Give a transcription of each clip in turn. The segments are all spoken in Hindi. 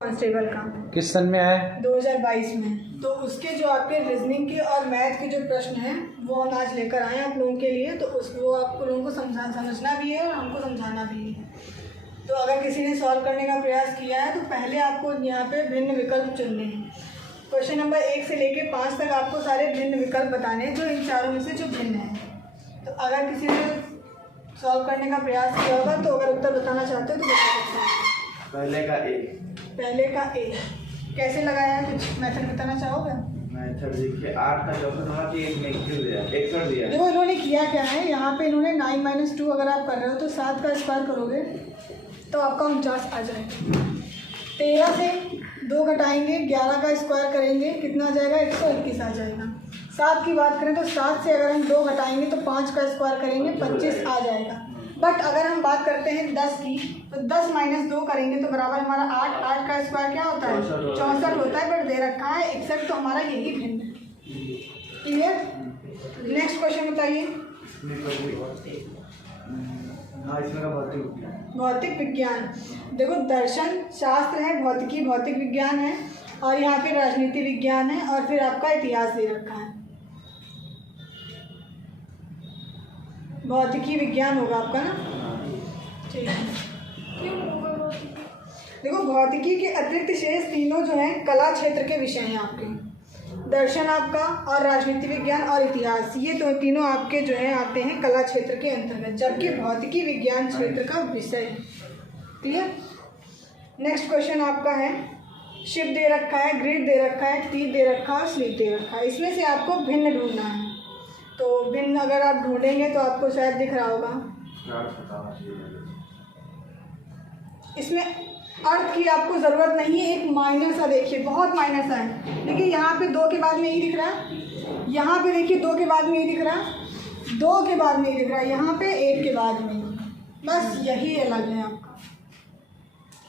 कांस्टेबल का किस सन में है? 2022 में। तो उसके जो आपके रीजनिंग के और मैथ के जो प्रश्न हैं वो हम आज लेकर आए हैं आप लोगों के लिए। तो वो आप लोगों को समझना भी है और हमको समझाना भी है। तो अगर किसी ने सॉल्व करने का प्रयास किया है तो पहले आपको यहाँ पे भिन्न विकल्प चुनने हैं। क्वेश्चन नंबर 1 से लेकर 5 तक आपको सारे भिन्न विकल्प बताने हैं जो इन चारों में से जो भिन्न है। तो अगर किसी ने सॉल्व करने का प्रयास किया होगा तो अगर उत्तर बताना चाहते हो तो बता सकते हैं। पहले का ए कैसे लगाया है, कुछ मेथड बताना चाहोगे? मेथड देखिए 8 का चौथा नंबर की एक कर दिया। देखो इन्होंने किया क्या है, यहाँ पे इन्होंने 9 - 2 अगर आप कर रहे हो तो 7 का स्क्वायर करोगे तो आपका 49 आ जाएगा। 13 से 2 घटाएंगे, 11 का स्क्वायर करेंगे, कितना आ जाएगा? 121 आ जाएगा। 7 की बात करें तो 7 से अगर हम 2 घटाएंगे तो 5 का स्क्वायर करेंगे, 25 आ जाएगा। बट अगर हम बात करते हैं 10 की तो 10 - 2 करेंगे तो बराबर हमारा 8। 8 का स्क्वायर क्या होता है? 64 होता है। बट दे रखा है 61, तो हमारा यही भिन्न है। क्लियर? नेक्स्ट क्वेश्चन बताइए। भौतिक विज्ञान। देखो दर्शन शास्त्र है, भौतिकी भौतिक विज्ञान है, और यहाँ पे राजनीति विज्ञान है, और फिर आपका इतिहास दे रखा है। भौतिकी विज्ञान होगा आपका ना? ठीक है। देखो भौतिकी के अतिरिक्त शेष तीनों जो हैं कला क्षेत्र के विषय हैं आपके। दर्शन आपका और राजनीति विज्ञान और इतिहास, ये तो तीनों आपके जो हैं आते हैं कला क्षेत्र के अंतर्गत, जबकि भौतिकी विज्ञान क्षेत्र का विषय है। क्लियर? नेक्स्ट क्वेश्चन आपका है, शिप दे रखा है, ग्रिड दे रखा है, तीर दे रखा है और स्लिप दे रखा है। इसमें से आपको भिन्न ढूंढना है। तो भिन्न अगर आप ढूंढेंगे तो आपको शायद दिख रहा होगा। इसमें अर्थ की आपको ज़रूरत नहीं है, एक माइनर सा देखिए, बहुत माइनर सा है। देखिए यहाँ पे 2 के बाद में यही दिख रहा है, यहाँ पे देखिए 2 के बाद में यही दिख रहा है, 2 के बाद में यही दिख रहा है, यहाँ पे 1 के बाद में, बस यही अलग है आपका।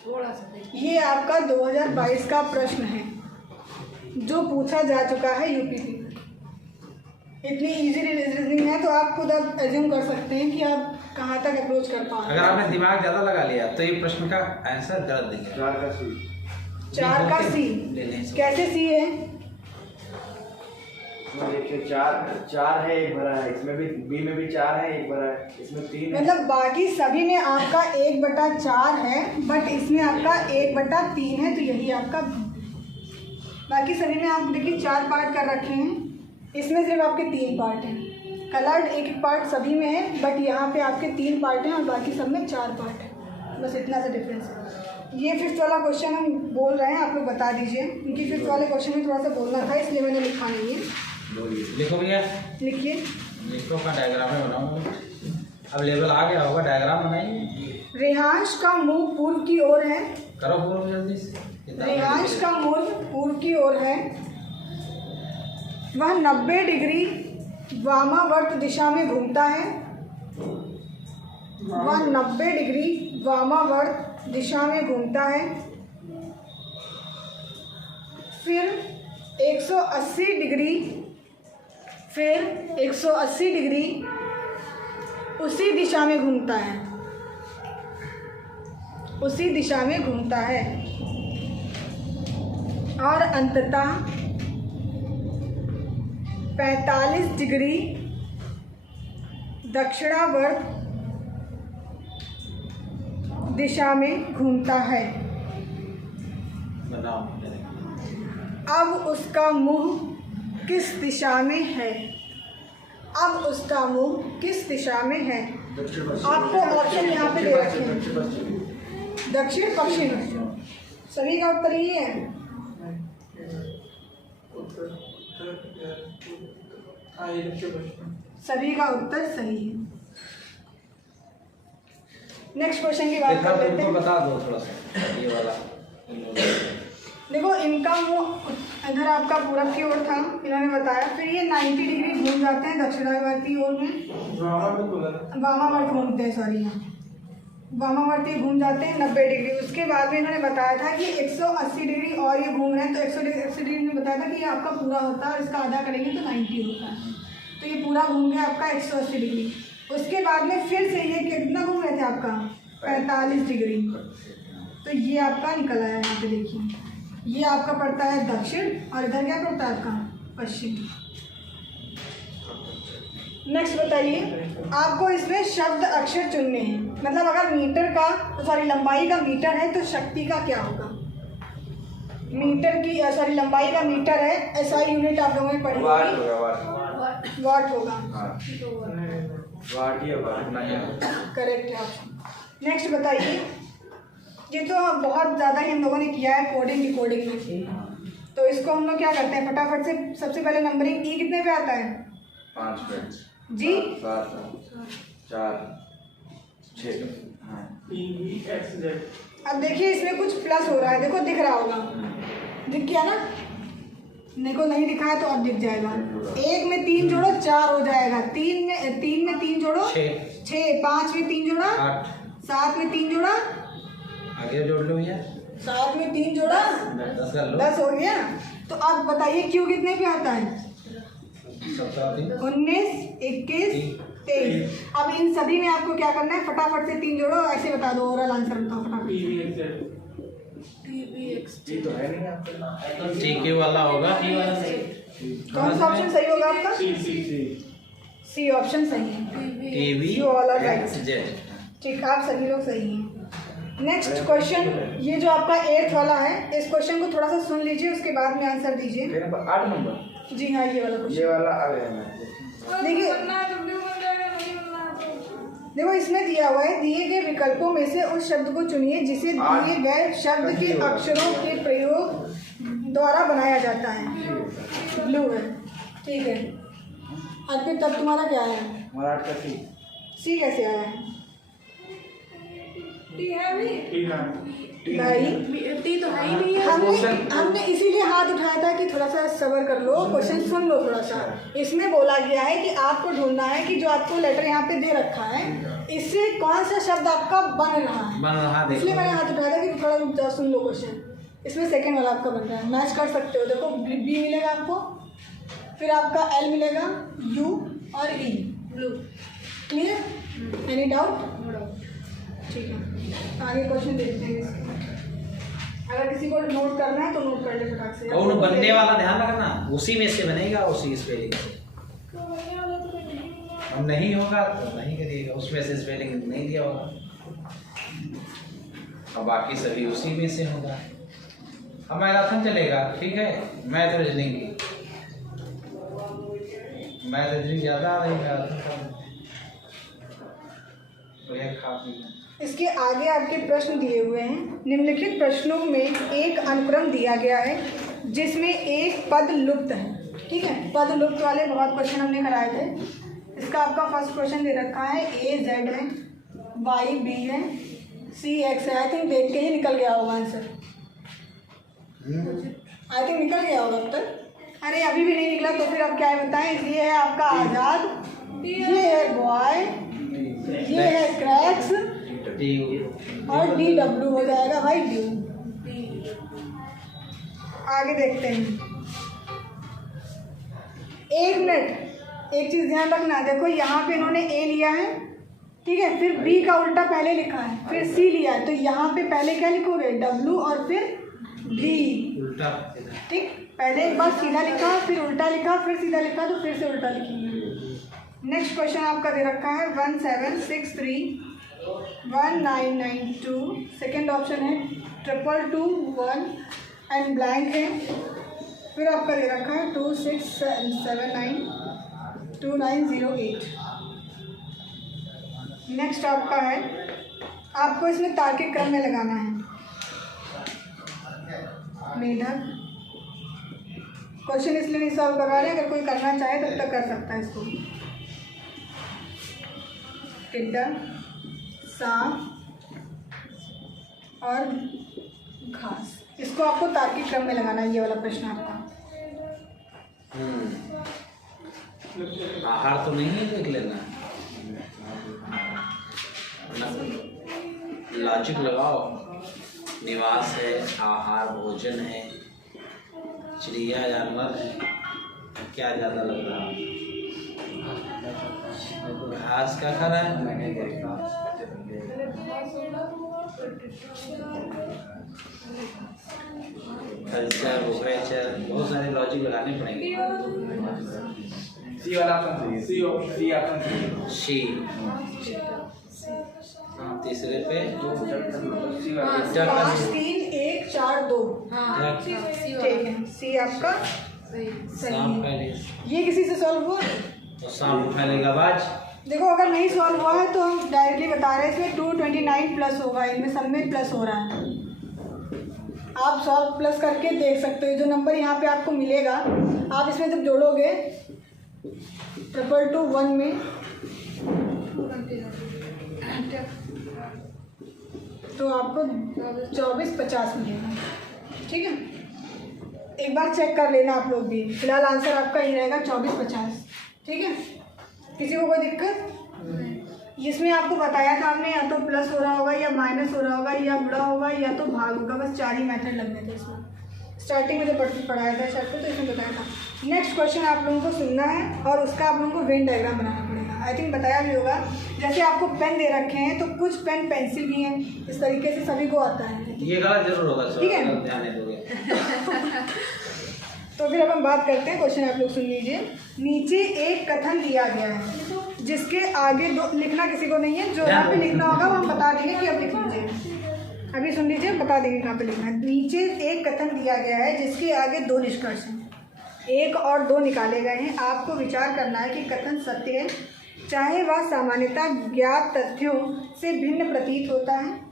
थोड़ा सा ये आपका 2022 का प्रश्न है जो पूछा जा चुका है यूपीपी। इतनी इजी रीजनिंग है तो आप खुद अब एज्यूम कर सकते हैं कि आप कहाँ तक अप्रोच कर पाएंगे। अगर आपने दिमाग ज़्यादा लगा लिया तो ये प्रश्न का आंसर गलत दिखेगा। 4 का सी कैसे सी है? देखिए 4 है, 1 भरा है, इसमें भी बी में भी 4 है, 1 भरा है, इसमें 3 है। मतलब बाकी सभी में आपका 1/4 है, बट इसमें आपका 1/3 है, तो यही आपका। बाकी सभी में आप देखिए 4 पार्ट कर रखे हैं, इसमें सिर्फ आपके 3 पार्ट हैं। कलर्ड 1 पार्ट सभी में है, बट यहाँ पे आपके 3 पार्ट हैं और बाकी सब में 4 पार्ट है। बस इतना सा डिफरेंस है। ये 5th वाला क्वेश्चन हम बोल रहे हैं, आप लोग बता दीजिए, क्योंकि 5th वाले क्वेश्चन में थोड़ा सा बोलना था, इसलिए मैंने लिखा नहीं है। लिखो भैया, लिखिए। लिखो का डायग्राम बनाओ। अब लेवल आ गया होगा, डायग्राम बनाइए। रेहांश का मुंह पूर्व की ओर है। करो पूर्व जल्दी से। रेहांश का मुंह पूर्व की ओर है, वह 90 डिग्री वामावर्त दिशा में घूमता है। वह 90 डिग्री वामावर्त दिशा में घूमता है। फिर 180 डिग्री उसी दिशा में घूमता है, उसी दिशा में घूमता है, और अंततः 45 डिग्री दक्षिणावर्त दिशा में घूमता है। अब उसका मुंह किस दिशा में है? अब उसका मुंह किस दिशा में है? आपको ऑप्शन यहाँ पे दे रखे हैं, दक्षिण पश्चिम। सभी का उत्तर ये है। सभी का उत्तर सही है। नेक्स्ट क्वेश्चन की बात कर लेते हैं। बता दो थोड़ा सा ये वाला। देखो इनका मुंह इधर आपका पूरब की ओर था, इन्होंने बताया। फिर ये 90 डिग्री घूम जाते हैं दक्षिणावर्ती ओर में, वामावर्त घूमते हैं, सॉरी वामावर्ती घूम जाते हैं 90 डिग्री। उसके बाद में इन्होंने बताया था कि 180 डिग्री और ये घूम रहे हैं, तो 180 डिग्री ने बताया था कि ये आपका पूरा होता है और इसका आधा करेंगे तो 90 होता है। तो ये पूरा घूम गया आपका 180 डिग्री। उसके बाद में फिर से ये कितना घूम रहे थे आपका 45 डिग्री। तो ये आपका निकल आया यहाँ पे देखिए, ये आपका पड़ता है दक्षिण और इधर क्या पड़ता है आपका पश्चिम। नेक्स्ट बताइए, आपको इसमें शब्द अक्षर चुनने हैं। मतलब अगर मीटर का सॉरी लंबाई का मीटर है तो शक्ति का क्या होगा। मीटर की सॉरी लंबाई का मीटर है, एसआई यूनिट आप लोगों ने पढ़ी वाट होगी, होगा, वाट। वाट होगा। हाँ, वाट ही होगा, करेक्ट है ऑप्शन। नेक्स्ट बताइए, ये तो बहुत ज़्यादा ही हम लोगों ने किया है कोडिंग डिकोडिंग में, तो इसको हम लोग क्या करते हैं फटाफट से। सबसे पहले नंबरिंग ई कितने पे आता है 5 पे जी 7 4 6। हाँ, अब देखिए इसमें कुछ प्लस हो रहा है, देखो दिख रहा होगा, दिख गया ना, देखो नहीं दिखा है तो अब दिख जाएगा। 1 में 3 जोड़ो 4 हो जाएगा, 3 में 3 जोड़ो 6, 5 में 3 जोड़ा 8, 7 में 3 जोड़ा आगे जोड़ लो भैया, 7 में 3 जोड़ा 10 कर लो, 10 हो गया। तो अब बताइए क्यू कितने पे आता है 19, 21, 23। अब इन सभी में आपको क्या करना है, फटाफट से 3 जोड़ो, ऐसे बता दो, ओवरऑल आंसर बताओ फटाफट। ये तो है नहीं आपके। टीके वाला होगा, कौन सा ऑप्शन सही होगा आपका, सी ऑप्शन सही है, TV You all are right. Z. ठीक, आप सभी लोग सही हैं। नेक्स्ट क्वेश्चन, ये जो आपका 8th वाला है, इस क्वेश्चन को थोड़ा सा सुन लीजिए, उसके बाद में आंसर दीजिए। 8 नंबर, जी हाँ, ये वाला क्वेश्चन, ये वाला आ गया मैं। देखिए देखो इसमें दिया हुआ है, दिए गए विकल्पों में से उस शब्द को चुनिए जिसे दिए गए शब्द के अक्षरों के प्रयोग द्वारा बनाया जाता है। ब्लू है, ठीक है। अर्पित तब तुम्हारा क्या है, हमारा 8 का सी। सी कैसे आया है भाई, टी तो है ही नहीं है। हमने इसीलिए हाथ उठाया था कि थोड़ा सा सब्र कर लो, क्वेश्चन सुन लो थोड़ा सा। इसमें बोला गया है कि आपको ढूंढना है कि जो आपको लेटर यहाँ पे दे रखा है इससे कौन सा शब्द आपका बन रहा है, इसलिए मैंने हाथ उठाया था कि थोड़ा रुक जाओ, सुन लो क्वेश्चन। इसमें सेकेंड वाला आपका बन रहा है, मैच कर सकते हो। देखो बी मिलेगा आपको, फिर आपका एल मिलेगा, यू और ई, ब्लू। Clear, any doubt? ठीक है, आगे क्वेश्चन देखते हैं इसके। अगर किसी को नोट करना है तो नोट कर ले फटाक से। कौन बनने वाला ध्यान रखना, उसी में से बनेगा, उसी स्पेलिंग से। अब नहीं होगा तो नहीं करिएगा, उसमें से स्पेलिंग नहीं दिया होगा, और बाकी सभी उसी में से होगा। अब मैराथन चलेगा, ठीक है, मैथ रीजनिंग की, मैथ रीजनिंग ज़्यादा आ रही मैराथन का। इसके आगे आपके प्रश्न दिए हुए हैं। निम्नलिखित प्रश्नों में एक अनुक्रम दिया गया है जिसमें एक पद लुप्त है, ठीक है। पद लुप्त वाले बहुत क्वेश्चन हमने कराए थे। इसका आपका फर्स्ट क्वेश्चन दे रखा है, ए जेड है, वाई बी है, सी एक्स है। आई थिंक देख के ही निकल गया होगा आंसर, आई थिंक निकल गया होगा अब तक। अरे अभी भी नहीं निकला तो फिर अब क्या है बताएं। ये है आपका आज़ाद, ये है बॉय, ये है क्रैक्स और डी डब्ल्यू हो जाएगा भाई, ड्यू। आगे देखते हैं। 1 मिनट, एक चीज़ ध्यान रखना, देखो यहाँ पे इन्होंने ए लिया है, ठीक है, फिर बी का उल्टा पहले लिखा है, फिर सी लिया है, तो यहाँ पे पहले क्या लिखोगे, डब्ल्यू और फिर डी, उल्टा, ठीक। पहले एक बार सीधा लिखा, फिर उल्टा लिखा, फिर सीधा लिखा, तो फिर से उल्टा लिखेंगे। नेक्स्ट क्वेश्चन आपका दे रखा है 17631992। सेकेंड ऑप्शन है 2221 एंड ब्लैंक है। फिर आपका दे रखा है 26792908। नेक्स्ट आपका है, आपको इसमें तार्किक क्रम में लगाना है। मेढक क्वेश्चन इसलिए नहीं सॉल्व करवा रहे, अगर कोई करना चाहे तब तक कर सकता है इसको। टिड्डा, सांप और घास, इसको आपको तार्किक क्रम में लगाना है। ये वाला प्रश्न आपका आहार तो नहीं है, देख लेना, लॉजिक लगाओ। निवास है, आहार भोजन है, चिड़िया जानवर है, क्या ज़्यादा लग रहा है? घास का खा रहा है, कल्चर, वोकेचर, बहुत सारे लॉजिक लगाने पड़ेंगे। सी वाला ऑप्शन सही है। सी ऑप्शन सही है। शी। तीसरे पे सी वाला 5 3 1 4 2। हाँ ठीक है, सी आपका सही। सही सांप है। पहले ये किसी से सॉल्व हुआ? तो सांप फैलेगा बाज। देखो अगर नहीं सॉल्व हुआ है तो हम डायरेक्टली बता रहे हैं, इसमें 229 प्लस होगा, इनमें सब में प्लस हो रहा है। आप सॉल्व प्लस करके देख सकते हो। जो नंबर यहाँ पे आपको मिलेगा, आप इसमें जब जोड़ोगे 222 में तो आपको 2450 मिलेगा। ठीक है, एक बार चेक कर लेना आप लोग भी। फिलहाल आंसर आपका ये रहेगा 2450। ठीक है, किसी को कोई दिक्कत? इसमें आपको बताया था हमने, या तो प्लस हो रहा होगा या माइनस हो रहा होगा या गुणा होगा या तो भाग होगा, बस 4 ही मेथड लगने थे इसमें। स्टार्टिंग में जब पढ़ाया था चैप्टर तो इसमें बताया था। नेक्स्ट क्वेश्चन आप लोगों को सुनना है और उसका आप लोगों को वेन डायग्राम बनाना पड़ेगा। आई थिंक बताया भी होगा। जैसे आपको पेन दे रखे हैं तो कुछ पेन पेंसिल भी हैं, इस तरीके से सभी को आता है। ये गलत जरूर होगा सर, ठीक है। ध्यान नहीं दोगे। तो फिर अब हम बात करते हैं। क्वेश्चन आप लोग सुन लीजिए। नीचे एक कथन दिया गया है जिसके आगे दो, लिखना किसी को नहीं है, जो यहाँ पे लिखना होगा वो हम बता देंगे कि अब लिख लीजिए। अभी सुन लीजिए, बता देंगे कहाँ पे लिखना है। नीचे एक कथन दिया गया है जिसके आगे 2 निष्कर्ष हैं, 1 और 2 निकाले गए हैं। आपको विचार करना है कि कथन सत्य है, चाहे वह सामान्यतः ज्ञात तथ्यों से भिन्न प्रतीत होता है।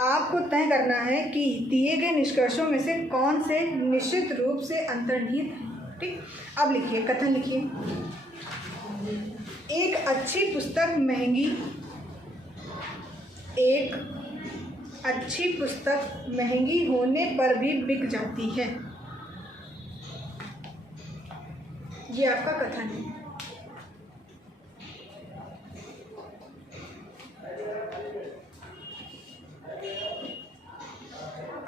आपको तय करना है कि दिए गए निष्कर्षों में से कौन से निश्चित रूप से अंतर्निहित हैं। ठीक, अब लिखिए, कथन लिखिए। एक अच्छी पुस्तक महंगी होने पर भी बिक जाती है। ये आपका कथन है।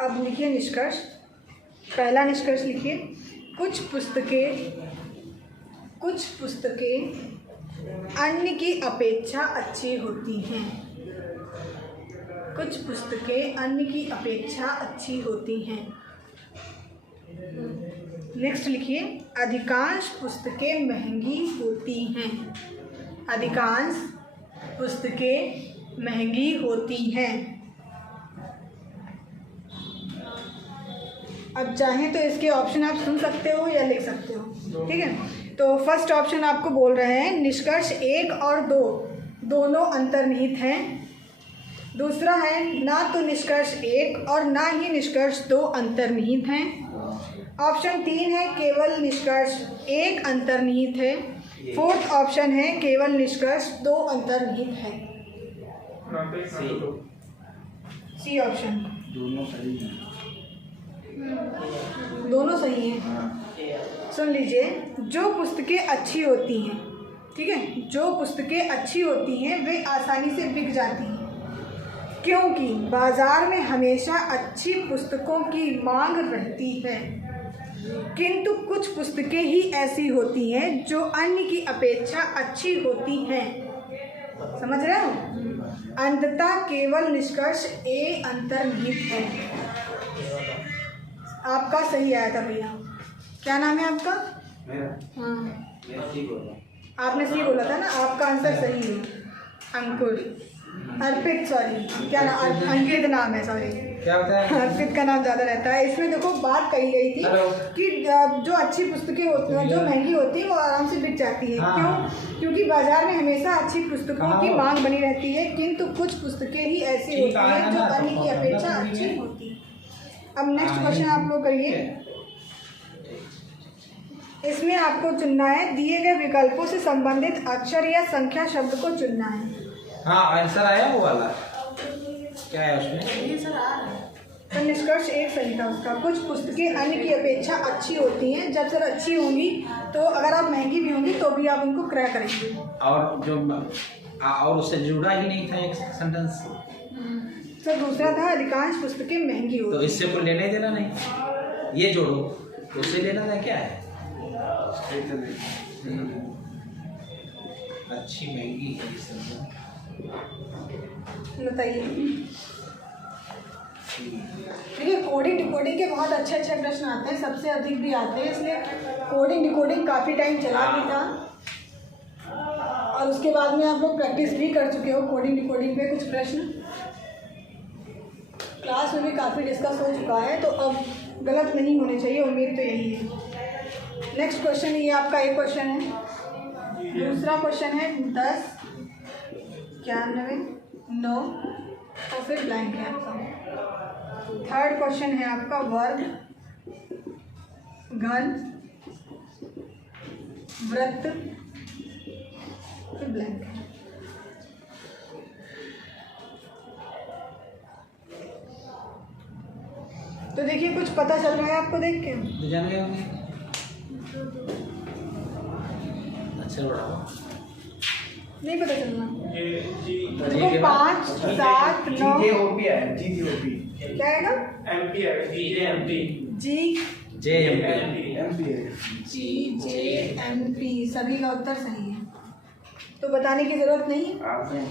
अब लिखिए निष्कर्ष। पहला निष्कर्ष लिखिए, कुछ पुस्तकें अन्य की अपेक्षा अच्छी होती हैं। कुछ पुस्तकें अन्य की अपेक्षा अच्छी होती हैं। नेक्स्ट लिखिए, अधिकांश पुस्तकें महंगी होती हैं। अधिकांश पुस्तकें महंगी होती हैं। अब चाहें तो इसके ऑप्शन आप सुन सकते हो या लिख सकते हो। ठीक है, तो फर्स्ट ऑप्शन आपको बोल रहे हैं निष्कर्ष 1 और 2 दोनों अंतर्निहित हैं। दूसरा है ना तो निष्कर्ष 1 और ना ही निष्कर्ष 2 अंतर्निहित हैं। ऑप्शन 3 है केवल निष्कर्ष 1 अंतर्निहित है। फोर्थ ऑप्शन है केवल निष्कर्ष 2 अंतर्निहित है। सी ऑप्शन दोनों सही हैं। दोनों सही हैं। सुन लीजिए, जो पुस्तकें अच्छी होती हैं, ठीक है, जो पुस्तकें अच्छी होती हैं वे आसानी से बिक जाती हैं, क्योंकि बाजार में हमेशा अच्छी पुस्तकों की मांग रहती है। किंतु कुछ पुस्तकें ही ऐसी होती हैं जो अन्य की अपेक्षा अच्छी होती हैं। समझ रहे हो? अंततः केवल निष्कर्ष ए अंतर्निहित है। आपका सही आया था भैया। क्या नाम है आपका? मेरा हाँ, मेरा सी बोला। आपने सी बोला था ना, आपका आंसर सही है। अंकुर, अर्पित, सॉरी क्या नाम, अंकित नाम है, सॉरी क्या होता है? अर्पित का नाम ज़्यादा रहता है। इसमें देखो बात कही गई थी कि जो अच्छी पुस्तकें होती हैं, जो महंगी होती हैं, वो आराम से बिक जाती है। हाँ। क्यों? क्योंकि बाजार में हमेशा अच्छी पुस्तकों की मांग बनी रहती है, किंतु कुछ पुस्तकें ही ऐसी ठीक होती हैं है जो ना, अन्य की अपेक्षा अच्छी होती हैं। अब नेक्स्ट क्वेश्चन आप लोग करिए। इसमें आपको चुनना है, दिए गए विकल्पों से संबंधित अक्षर या संख्या शब्द को चुनना है। हाँ, आंसर आया वो वाला। क्या है उसमें? ये सर आ रहा है। तो निष्कर्ष 1 सही था उसका। कुछ पुस्तकें अन्य की अपेक्षा अच्छी होती हैं। जब सर अच्छी होंगी तो अगर आप महंगी भी होंगी तो भी आप उनको क्रय करेंगे। और जो और उससे जुड़ा ही नहीं था एक सेंटेंस, सर दूसरा था अधिकांश पुस्तकें महंगी तो होती हैं। इससे कोई लेना ही देना नहीं। ये जोड़ो, उससे लेना था क्या है? अच्छी महंगी है। बताइए। ठीक है, कोडिंग डिकोडिंग के बहुत अच्छे अच्छे प्रश्न आते हैं, सबसे अधिक भी आते हैं, इसलिए कोडिंग डिकोडिंग काफ़ी टाइम चला भी था और उसके बाद में आप लोग प्रैक्टिस भी कर चुके हो कोडिंग डिकोडिंग पे। कुछ प्रश्न क्लास में भी काफ़ी डिस्कस हो चुका है, तो अब गलत नहीं होने चाहिए, उम्मीद तो यही है। नेक्स्ट क्वेश्चन, ये आपका एक क्वेश्चन है। दूसरा क्वेश्चन है 10, 91, 9 और फिर ब्लैंक है आपका। थर्ड क्वेश्चन है आपका वर्ग, घन, वृत्त, फिर ब्लैंक है। तो देखिए कुछ पता चल रहा है आपको देख के? जान गए होंगे। अच्छा बढ़ाओ। नहीं पता चल रहा। ठीक है। 5, 7, 9 GJOP है, GJOP क्या आएगा? MP है, GJMP MP है। GJMP सभी का उत्तर सही है, तो बताने की जरूरत नहीं है।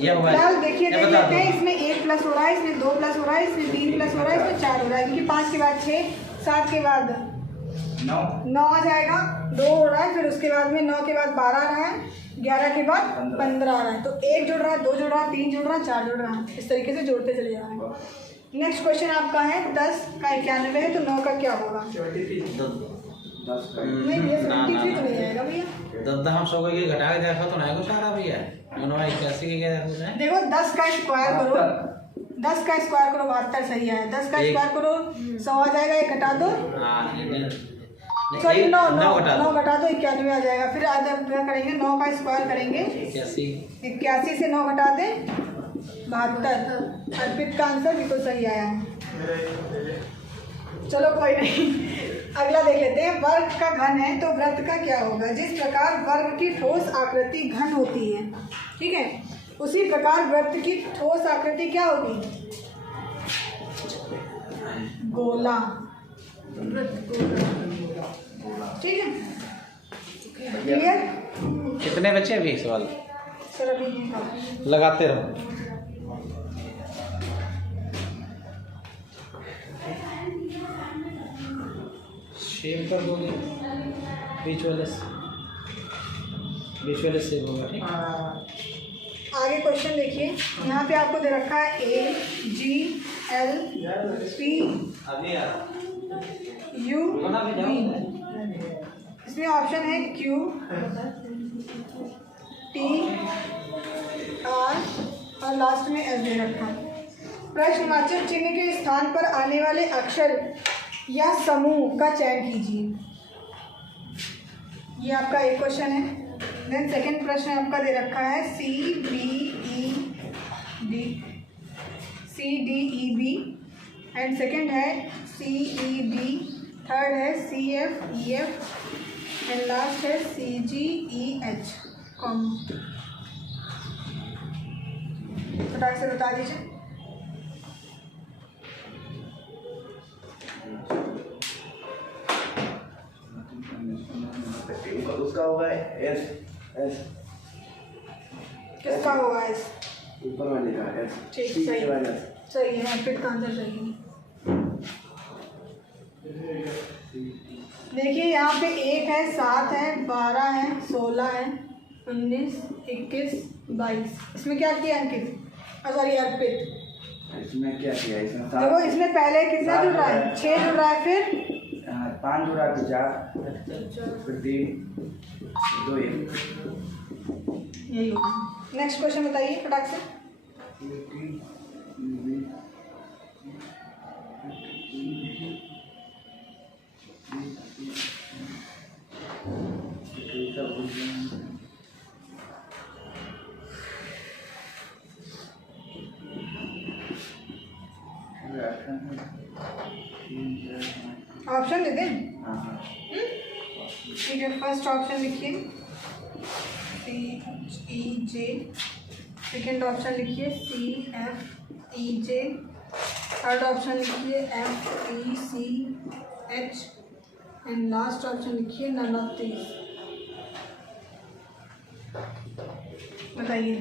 ये होगा। फिलहाल देखिए ये देख बता लेते हैं, दो। इसमें 1 प्लस हो रहा है, इसमें 2 प्लस हो रहा है, इसमें 3 प्लस हो रहा है, इसमें 4 हो रहा है, क्योंकि 5 के बाद 6, 7 के बाद 9 आ जाएगा, 2 हो रहा है, फिर उसके बाद में 9 के बाद 12 आ रहा है, 11 के बाद 15 आ रहा है, तो 1 जुड़ रहा है, 2 जुड़ रहा है, 3 जुड़ रहा है, 4 जुड़ रहा है, इस तरीके से जोड़ते चले जा रहे हैं। नेक्स्ट क्वेश्चन आपका है 10 का 91 है, तो 9 का क्या होगा? नहीं भैया, 73 तो नहीं आएगा भैया। दद्दा हम 100 के घटा के देखा तो नहीं कुछ आ रहा भैया। 81 के क्या देखो है? देखो 10 का स्क्वायर करो, 10 का स्क्वायर करो 72 सही है, 10 का स्क्वायर करो 100 आ जाएगा, 1 घटा दो, हाँ सॉरी 9 9 घटा दो 91 आ जाएगा। फिर आज क्या करेंगे, 9 का स्क्वायर करेंगे, 81 से 9 घटा दें 72। अर्पित का आंसर बिल्कुल सही आया है। चलो कोई नहीं, अगला देख लेते हैं। वर्ग का घन है तो वृत्त का क्या होगा? जिस प्रकार वर्ग की ठोस आकृति घन होती है, ठीक है, उसी प्रकार वृत्त की ठोस आकृति क्या होगी? गोला। वृत्त गोला, ठीक है, क्लियर? कितने बचे अभी सवाल? सर अभी लगाते रहो। शेव कर दोगे बीच वाले सेव होगा, ठीक। आगे क्वेश्चन देखिए, यहाँ पे आपको दे रखा है A, G, L, P, U, V। इसमें ऑप्शन है Q, T, R और लास्ट में S दे रखा है। प्रश्नवाचक चिन्ह के स्थान पर आने वाले अक्षर या समूह का चयन कीजिए। ये आपका एक क्वेश्चन है। देन सेकंड प्रश्न आपका दे रखा है C, D, E, B and second है C, E, D, थर्ड है C, F, E, F and last है C, G, E, H। Com फटाक से बता दीजिए। उसका होगा S किसका होगा इस? ऊपर वाले का S। ठीक, सही है, अर्पित का आंसर सही है। देखिए यहाँ पे 1 है, 7 है, 12 है, 16 है, 19, 21, 22। इसमें क्या किया अंकित? सॉरी अर्पित, इसमें क्या किया? इसमें देखो इसमें पहले कितना जुड़ रहा है? 6 जुड़ रहा है, फिर 5 जुड़ा, फिर 4, फिर 3, 2, 1। यही होगा। नेक्स्ट क्वेश्चन बताइए फटाक से। ऑप्शन दे दें? ठीक है, फर्स्ट ऑप्शन लिखिए C, E, J। Second option लिखिए C, F, E, J। Third option लिखिए F, E, C, H and last option लिखिए नन ऑफ दीज। बताइए।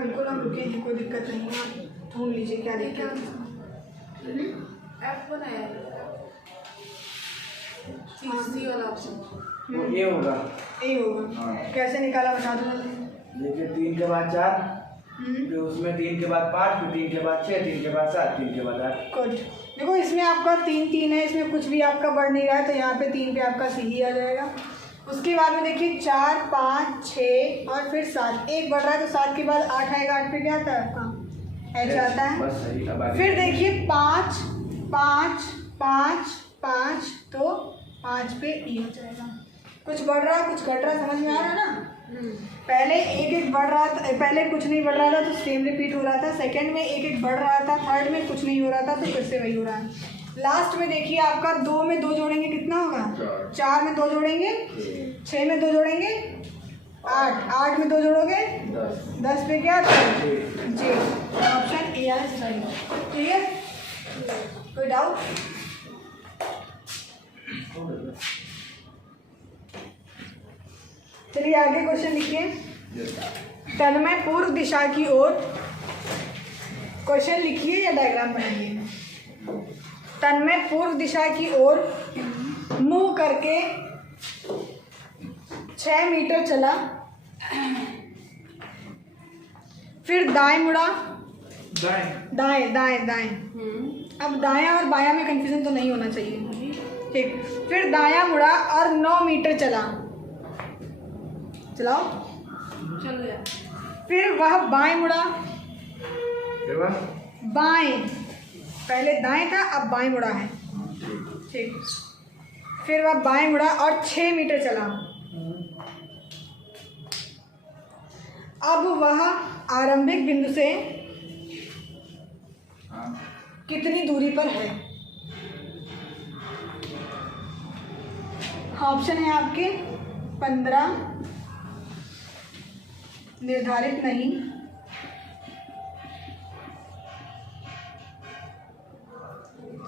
बिल्कुल हम रुकेंगे, कोई दिक्कत नहीं है, आप ढूंढ लीजिए क्या दिक्कत है। F1 आया तीसरी वाला ऑप्शन। वो ये होगा। ए होगा। हाँ। कैसे निकाला बता दो। देखिए 3 के बाद 4, फिर उसमें 3 के बाद 5, फिर 3 के बाद 6, 3 के बाद 7, 3 के बाद 8। गुड। देखो इसमें आपका 3 है, इसमें कुछ भी आपका बढ़ नहीं रहा है, तो यहाँ पे 3 पे आपका सही आ जाएगा। उसके बाद में देखिए 4, 5, 6 और फिर 7, एक बढ़ रहा है तो 7 के बाद 8 आएगा, 8 पे क्या आता है आपका एच आता है। बस सही। अब आगे फिर देखिए 5, 5, 5, 5, तो 5 पे ई हो जाएगा। कुछ बढ़ रहा है कुछ घट रहा है, समझ में आ रहा है ना। पहले एक बढ़ रहा था, पहले कुछ नहीं बढ़ रहा था तो सेम रिपीट हो रहा था, सेकंड में एक बढ़ रहा था, थर्ड में कुछ नहीं हो रहा था तो फिर से वही हो रहा है। लास्ट में देखिए आपका 2 में 2 जोड़ेंगे कितना होगा, 4 में 2 जोड़ेंगे 6 में 2 जोड़ेंगे 8, 8 में 2 जोड़ोगे 10 पे क्या आता है जी। ऑप्शन ए है सही। ठीक है, कोई डाउट। चलिए आगे क्वेश्चन लिखिए। तन्मय पूर्व दिशा की ओर, क्वेश्चन लिखिए या डायग्राम बनाइए। तन्मय पूर्व दिशा की ओर मुंह करके 6 मीटर चला, फिर दाएं मुड़ा, दाएं दाएं दाएं। अब दायां और बायां में कंफ्यूजन तो नहीं होना चाहिए, ठीक। फिर दायां मुड़ा और 9 मीटर चला, चलाओ चल गया। फिर वह बाएं मुड़ा, बाएं, पहले दाएं था अब बाएं मुड़ा है, ठीक। फिर वह बाएं मुड़ा और 6 मीटर चला। अब वह आरंभिक बिंदु से कितनी दूरी पर है। ऑप्शन है आपके 15, निर्धारित नहीं,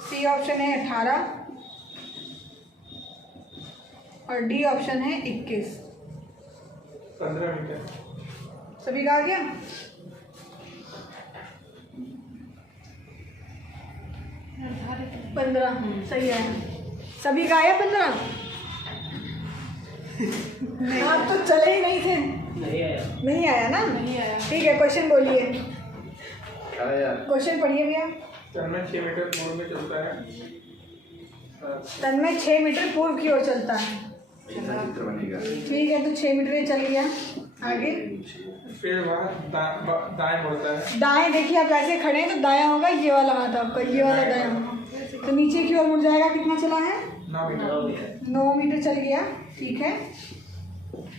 सी ऑप्शन है 18 और डी ऑप्शन है 21। 15 मीटर। सभी का आ गया। निर्धारित 15 सही है, सभी का आया 15। आप तो चले ही नहीं थे। नहीं आया ना, नहीं आया। ठीक है, क्वेश्चन बोलिए, अरे यार क्वेश्चन पढ़िए भैया। तन्मय 6 मीटर पूर्व में चलता है। तन्मय 6 मीटर पूर्व की ओर चलता है, ऐसा चित्र बनेगा। ठीक है, तो 6 मीटर ही चल गया। आगे फिर वह दाएं मुड़ता है। दाएं, देखिए आप ऐसे खड़े हैं तो दायां होगा ये वाला हाथ आपका, ये वाला दायां होगा, तो नीचे की ओर मुड़ जाएगा। कितना चला है 9 मीटर। 9 मीटर चल गया, ठीक है।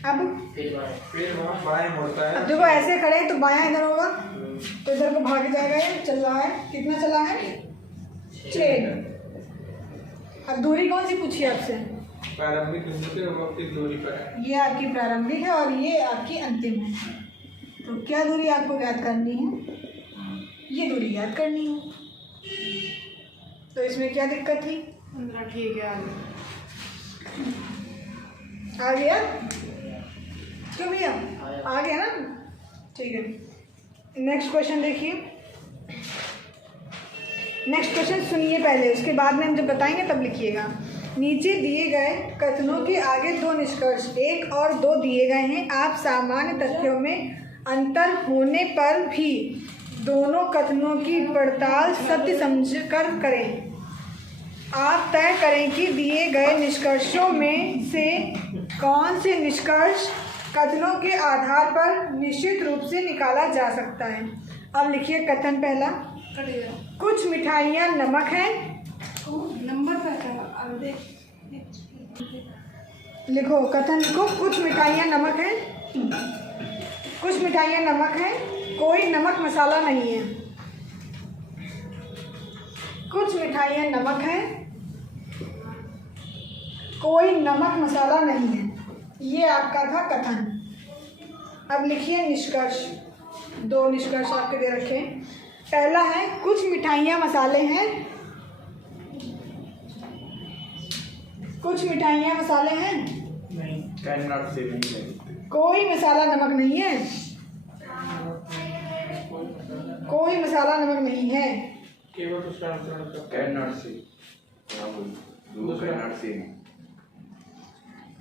अब फिर वह बाएं मुड़ता है। अब देखो ऐसे खड़े हैं तो बायां इधर होगा, तो इधर को भाग जाएगा, ये चल रहा है, कितना चला है 6। अब दूरी कौन सी पूछी आपसे, प्रारंभिक बिंदु से वह किस दूरी पर है। ये आपकी प्रारंभिक है और ये आपकी अंतिम है, तो क्या दूरी आपको ज्ञात करनी है, ये दूरी ज्ञात करनी है। तो इसमें क्या दिक्कत थी, 15 ठीक है। आगे आ गया क्यों भैया, आ गया ना, ठीक है। नेक्स्ट क्वेश्चन देखिए, नेक्स्ट क्वेश्चन सुनिए पहले, उसके बाद में हम जब बताएंगे तब लिखिएगा। नीचे दिए गए कथनों के आगे 2 निष्कर्ष 1 और 2 दिए गए हैं। आप सामान्य तथ्यों में अंतर होने पर भी दोनों कथनों की पड़ताल सत्य समझकर करें। आप तय करें कि दिए गए निष्कर्षों में से कौन से निष्कर्ष कथनों के आधार पर निश्चित रूप से निकाला जा सकता है। अब लिखिए कथन पहला, कट गया। कुछ मिठाइयाँ नमक हैं। नंबर पर था, अब देख। लिखो कथन लिखो, कुछ मिठाइयाँ नमक हैं, कुछ मिठाइयाँ नमक हैं, कोई नमक मसाला नहीं है। कुछ मिठाइयाँ नमक हैं, कोई नमक मसाला नहीं है, ये आपका था कथन। अब लिखिए निष्कर्ष, 2 निष्कर्ष आपके दे रखे हैं। पहला है कुछ मिठाइयाँ मसाले हैं, कुछ मिठाइयाँ मसाले हैं, नहीं कैन नॉट से नहीं है। कोई मसाला नमक नहीं है, कोई मसाला नमक नहीं है। केवल दूसरा अनुसरण करता कैन नॉट सी दूसरा।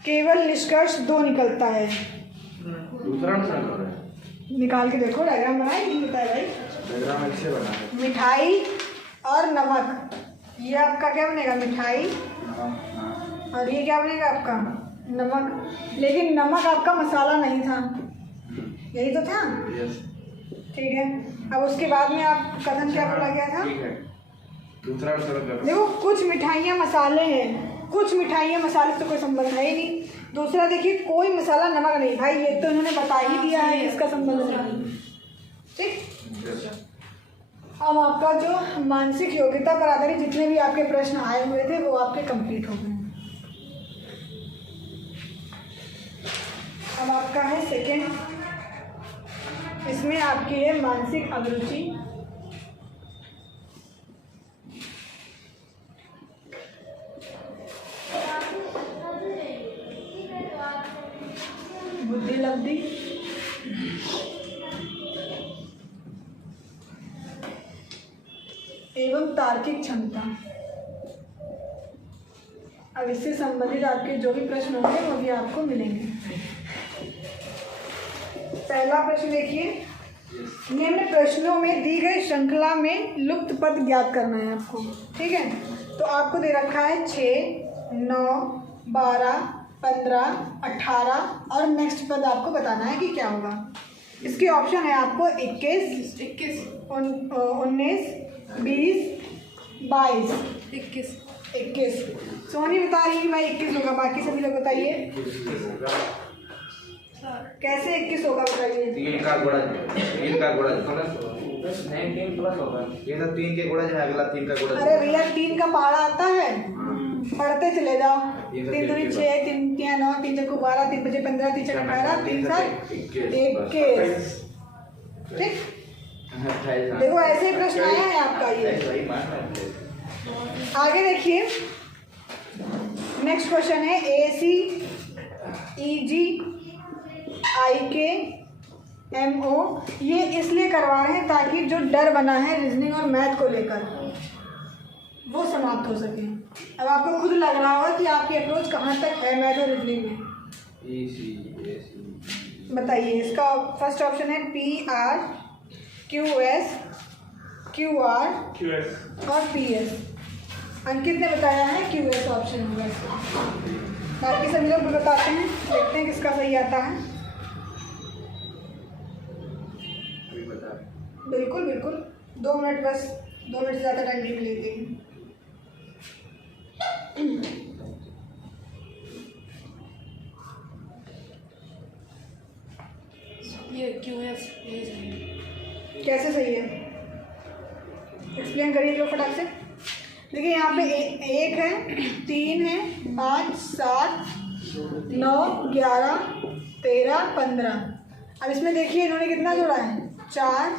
केवल निष्कर्ष 2 निकलता है। दूसरा अनुसरण कर रहा है। निकाल के देखो, डायग्राम बनाए नहीं होता है भाई। डायग्राम अच्छे बना है। मिठाई और नमक, ये आपका क्या बनेगा? मिठाई। हाँ। और ये क्या बनेगा आपका? नमक। लेकिन नमक आपका मसाला नहीं था, यही तो था। यस। ठीक है, अब उसके बाद में आप कथन क्या बोला गया था? ठीक है, दूसरा अनुसरण कर। देखो कुछ मिठाइयाँ मसाले हैं, कुछ मिठाइयाँ मसाले से कोई संबंध है ही नहीं। दूसरा देखिए, कोई मसाला नमक नहीं। भाई ये तो इन्होंने बता ही दिया है, इसका संबंध नहीं। ठीक, अब आपका जो मानसिक योग्यता पर आधारित जितने भी आपके प्रश्न आए हुए थे वो आपके कंप्लीट हो गए। अब आपका है सेकेंड, इसमें आपकी है मानसिक अभिरुचि। बुद्धिलब्धि, एवं तार्किक क्षमता। अब इससे संबंधित आपके जो भी प्रश्न होंगे वो भी आपको मिलेंगे। पहला प्रश्न देखिए, निम्न प्रश्नों में दी गई श्रृंखला में लुप्त पद ज्ञात करना है आपको। ठीक है, तो आपको दे रखा है 6, 9, 12, 15, 18 और नेक्स्ट पद आपको बताना है कि क्या होगा। इसके ऑप्शन है आपको 21, 19, 20, 22, 21। सोनी बता रही है भाई 21 होगा, बाकी सभी लोग बताइए कैसे 21 होगा, बताइए। 3 का गुणा नहीं 3 प्लस होगा। ये तो 3 के गुणा है, अगला 3 का गुणा। अरे भैया 3 का पहाड़ा आता है, पढ़ते चले जाओ। 3 दूनी 6, 3 तिया 9, 3 चौको 12, 3 बजे 15, 3 छक्के 18, 3 7 21। ठीक, देखो ऐसे ही प्रश्न आया है आपका ये। आगे देखिए, नेक्स्ट क्वेश्चन है AC, EG, IK, MO। ये इसलिए करवा रहे हैं ताकि जो डर बना है रीजनिंग और मैथ को लेकर वो समाप्त हो सके। अब आपको खुद लग रहा होगा कि आपकी अप्रोच कहाँ तक है मैथ और रीजनिंग में। बताइए, इसका फर्स्ट ऑप्शन है PR, QS, QR QS और PS। अंकित ने बताया है QS ऑप्शन होगा इसका। बाकी सभी लोग भी बताते हैं, देखते हैं किसका सही आता है। बिल्कुल बिल्कुल, 2 मिनट बस, 2 मिनट से ज़्यादा टाइम नहीं लेते। ये QS यही सही है। कैसे सही है, एक्सप्लेन करिए जो फटाक से। देखिए यहाँ पे 1 है, 3 है, 5, 7, 9, 11, 13, 15। अब इसमें देखिए इन्होंने कितना जोड़ा है, 4,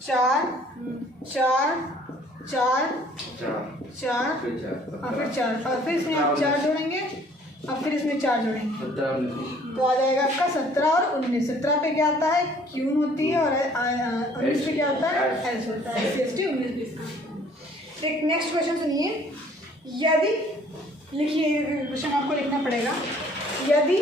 4, 4, 4, 4 और फिर 4, और फिर इसमें आप 4 जोड़ेंगे और फिर इसमें 4 जोड़ेंगे तो आ जाएगा आपका 17 और 19। 17 पे क्या आता है, क्यून होती है, और 19 पे क्या होता है, एस होता है। SC 19। एक नेक्स्ट क्वेश्चन सुनिए, यदि लिखिए, क्वेश्चन आपको लिखना पड़ेगा। यदि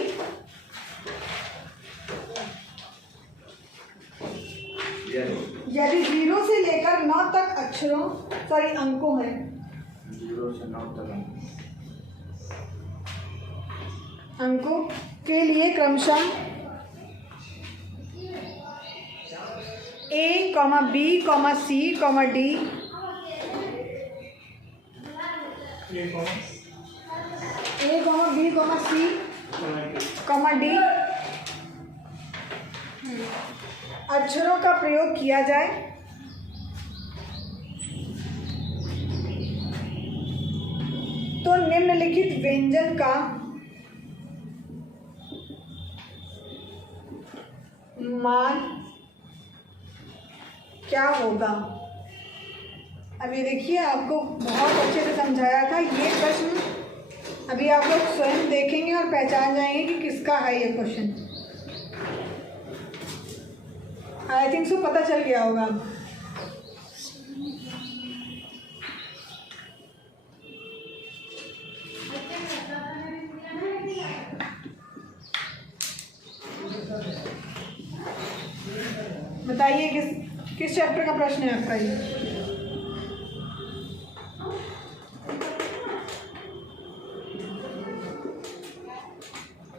यदि 0 से लेकर 9 तक अक्षरों अंकों हैं, 0 से 9 तक अंकों के लिए क्रमशः A, B, C, D, A, B, C, D अक्षरों का प्रयोग किया जाए तो निम्नलिखित व्यंजन का मान क्या होगा। अब ये देखिए, आपको बहुत अच्छे से समझाया था। ये प्रश्न अभी आप लोग स्वयं देखेंगे और पहचान जाएंगे कि किसका है ये क्वेश्चन। आई थिंक सो पता चल गया होगा। बताइए किस चैप्टर का प्रश्न है आपका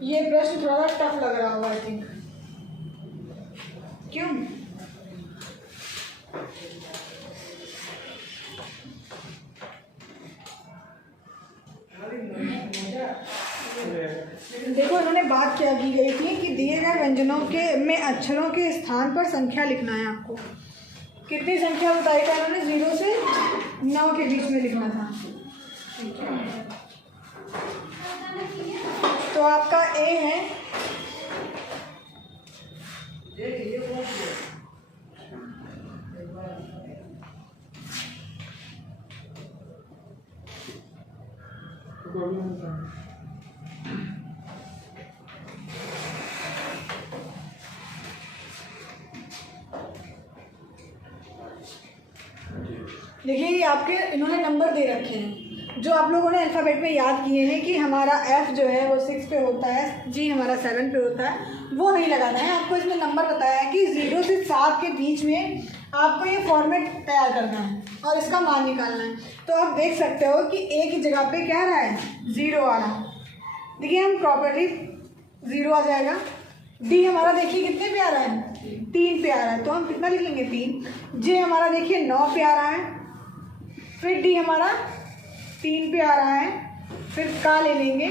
ये प्रश्न थोड़ा सा टफ लग रहा होगा आई थिंक। क्यों? देखो इन्होंने बात क्या की गई थी कि दिए गए व्यंजनों के में अक्षरों के स्थान पर संख्या लिखना है आपको। कितनी संख्या बताई था इन्होंने? 0 से 9 के बीच में लिखना था। तो आपका ए है देखिए ये आपके इन्होंने नंबर दे रखे हैं जो आप लोगों ने अल्फ़ाबेट में याद किए हैं कि हमारा F जो है वो 6 पे होता है, G हमारा 7 पे होता है, वो नहीं लगाना है आपको। इसमें नंबर बताया है कि 0 से 7 के बीच में आपको ये फॉर्मेट तैयार करना है और इसका मान निकालना है। तो आप देख सकते हो कि A की जगह पे क्या आ रहा है? 0 आ रहा है। देखिए हम प्रॉपरली 0 आ जाएगा। D हमारा देखिए कितने पे आ रहा है? 3 पे आ रहा है, तो हम कितना लिखेंगे? 3। J हमारा देखिए 9 पे आ रहा है। फिर D हमारा 3 पे आ रहा है, फिर का ले लेंगे।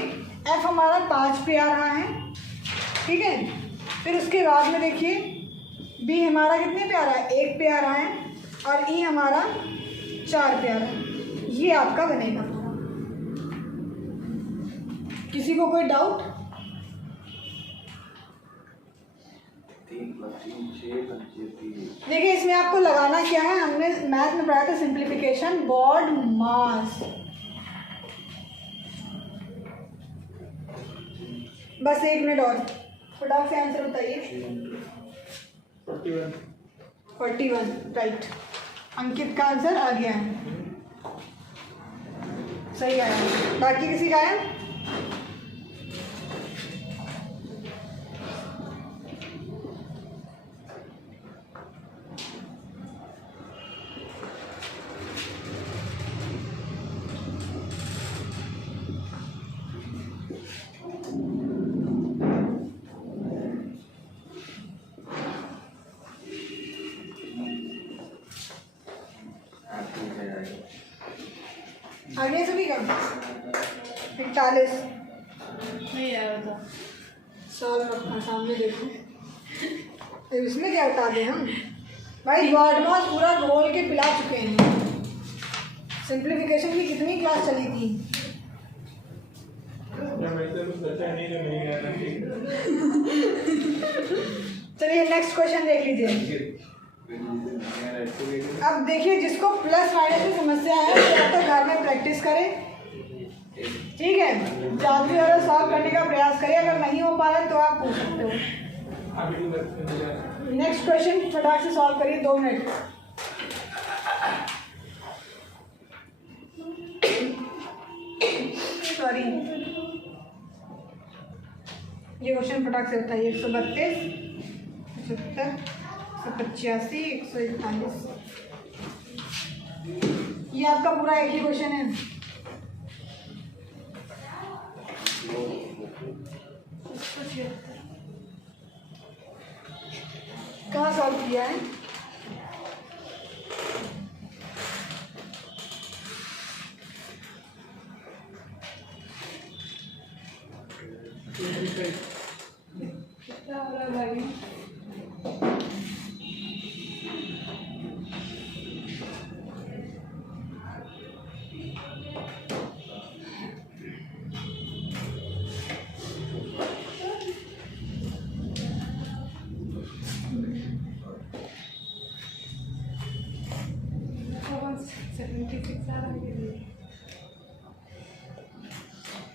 F हमारा 5 पे आ रहा है, ठीक है। फिर उसके बाद में देखिए B हमारा कितने पे आ रहा है? 1 पे आ रहा है और E हमारा 4 पे आ रहा है। ये आपका बनेगा। किसी को कोई डाउट? 3 + 3 6 + 3। देखिए इसमें आपको लगाना क्या है, हमने मैथ में पढ़ा था सिंप्लीफिकेशन, बॉड मास। बस 1 मिनट और फटाक से आंसर बताइए। 41 राइट। अंकित का आंसर आ गया है, सही आया। बाकी किसी का है? आगे सभी का 41 नहीं आया था। सॉल्व रखना सामने देखो। तो इसमें क्या बता दें हम भाई? बॉड मास पूरा घोल के पिला चुके हैं। सिंप्लीफिकेशन की कितनी क्लास चली थी? चलिए नेक्स्ट क्वेश्चन देख लीजिए। अब देखिए जिसको प्लस माइनस की समस्या है तो घर में प्रैक्टिस करें, ठीक है। जादू वाला सॉल्व करने का प्रयास करें, अगर नहीं हो पा रहा है तो आप पूछ सकते हो। नेक्स्ट क्वेश्चन फटाक से सॉल्व करिए, 2 मिनट। सॉरी ये क्वेश्चन फटाक से बताइए। 132 170 185 141। ये आपका पूरा एक ही क्वेश्चन है। कहाँ सॉल्व किया है? कितना हो रहा है भाई?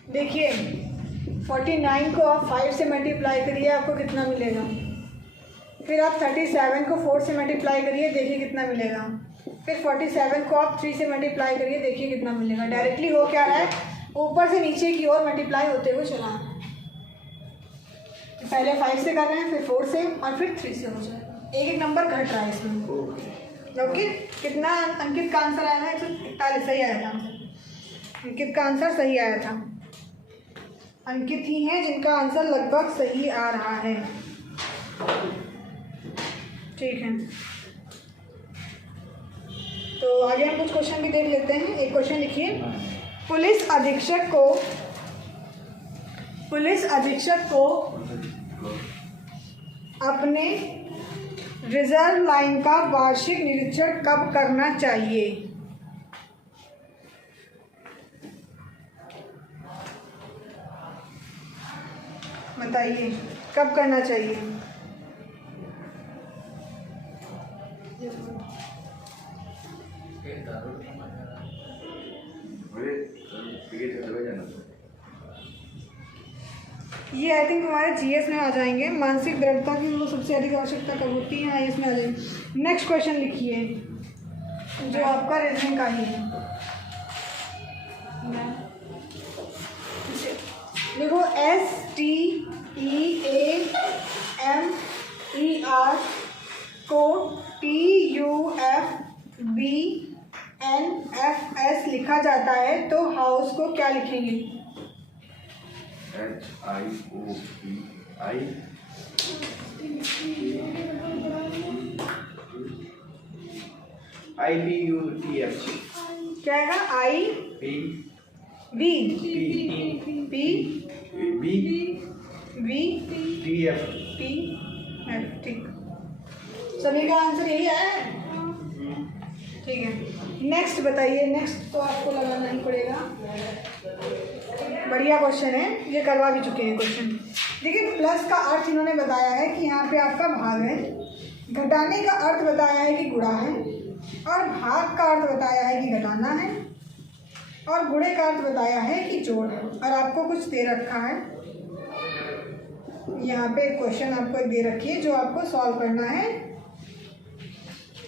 देखिए 49 को आप 5 से मल्टीप्लाई करिए, आपको कितना मिलेगा। फिर आप 37 को 4 से मल्टीप्लाई करिए, देखिए कितना मिलेगा। फिर 47 को आप 3 से मल्टीप्लाई करिए, देखिए कितना मिलेगा। डायरेक्टली हो क्या रहा है, ऊपर से नीचे की ओर मल्टीप्लाई होते हुए चला रहा है। पहले 5 से कर रहे हैं, फिर 4 से और फिर 3 से हो जाएगा। एक नंबर घट रहा है इसमें। ओके, कितना अंकित का आंसर आया था? 141 सही आया था आंसर। अंकित का आंसर सही आया था। अंकित ही हैं जिनका आंसर लगभग सही आ रहा है। ठीक है, तो आगे हम कुछ क्वेश्चन भी देख लेते हैं। एक क्वेश्चन लिखिए, पुलिस अधीक्षक को अपने रिजर्व लाइन का वार्षिक निरीक्षण कब करना चाहिए? बताइए, कब करना चाहिए? ये आई थिंक हमारे जीएस में आ जाएंगे। मानसिक दृढ़ता की वो सबसे अधिक आवश्यकता कब होती है, आईएएस में आ जाएंगे। नेक्स्ट क्वेश्चन लिखिए जो आपका रीजनिंग का ही है। देखो, STEAMER को TUFBNFS लिखा जाता है, तो हाउस को क्या लिखेंगे? IPUTF क्या है? ठीक, सभी का आंसर यही है। ठीक है, नेक्स्ट बताइए। नेक्स्ट तो आपको लगाना ही पड़ेगा। बढ़िया क्वेश्चन है, ये करवा भी चुके हैं क्वेश्चन। देखिए, प्लस का अर्थ इन्होंने बताया है कि यहाँ पे आपका भाग है, घटाने का अर्थ बताया है कि गुणा है, और भाग का अर्थ बताया है कि घटाना है, और गुणे का अर्थ बताया है कि जोड़ है। और आपको कुछ दे रखा है, यहाँ पे क्वेश्चन आपको एक दे रखी है जो आपको सॉल्व करना है।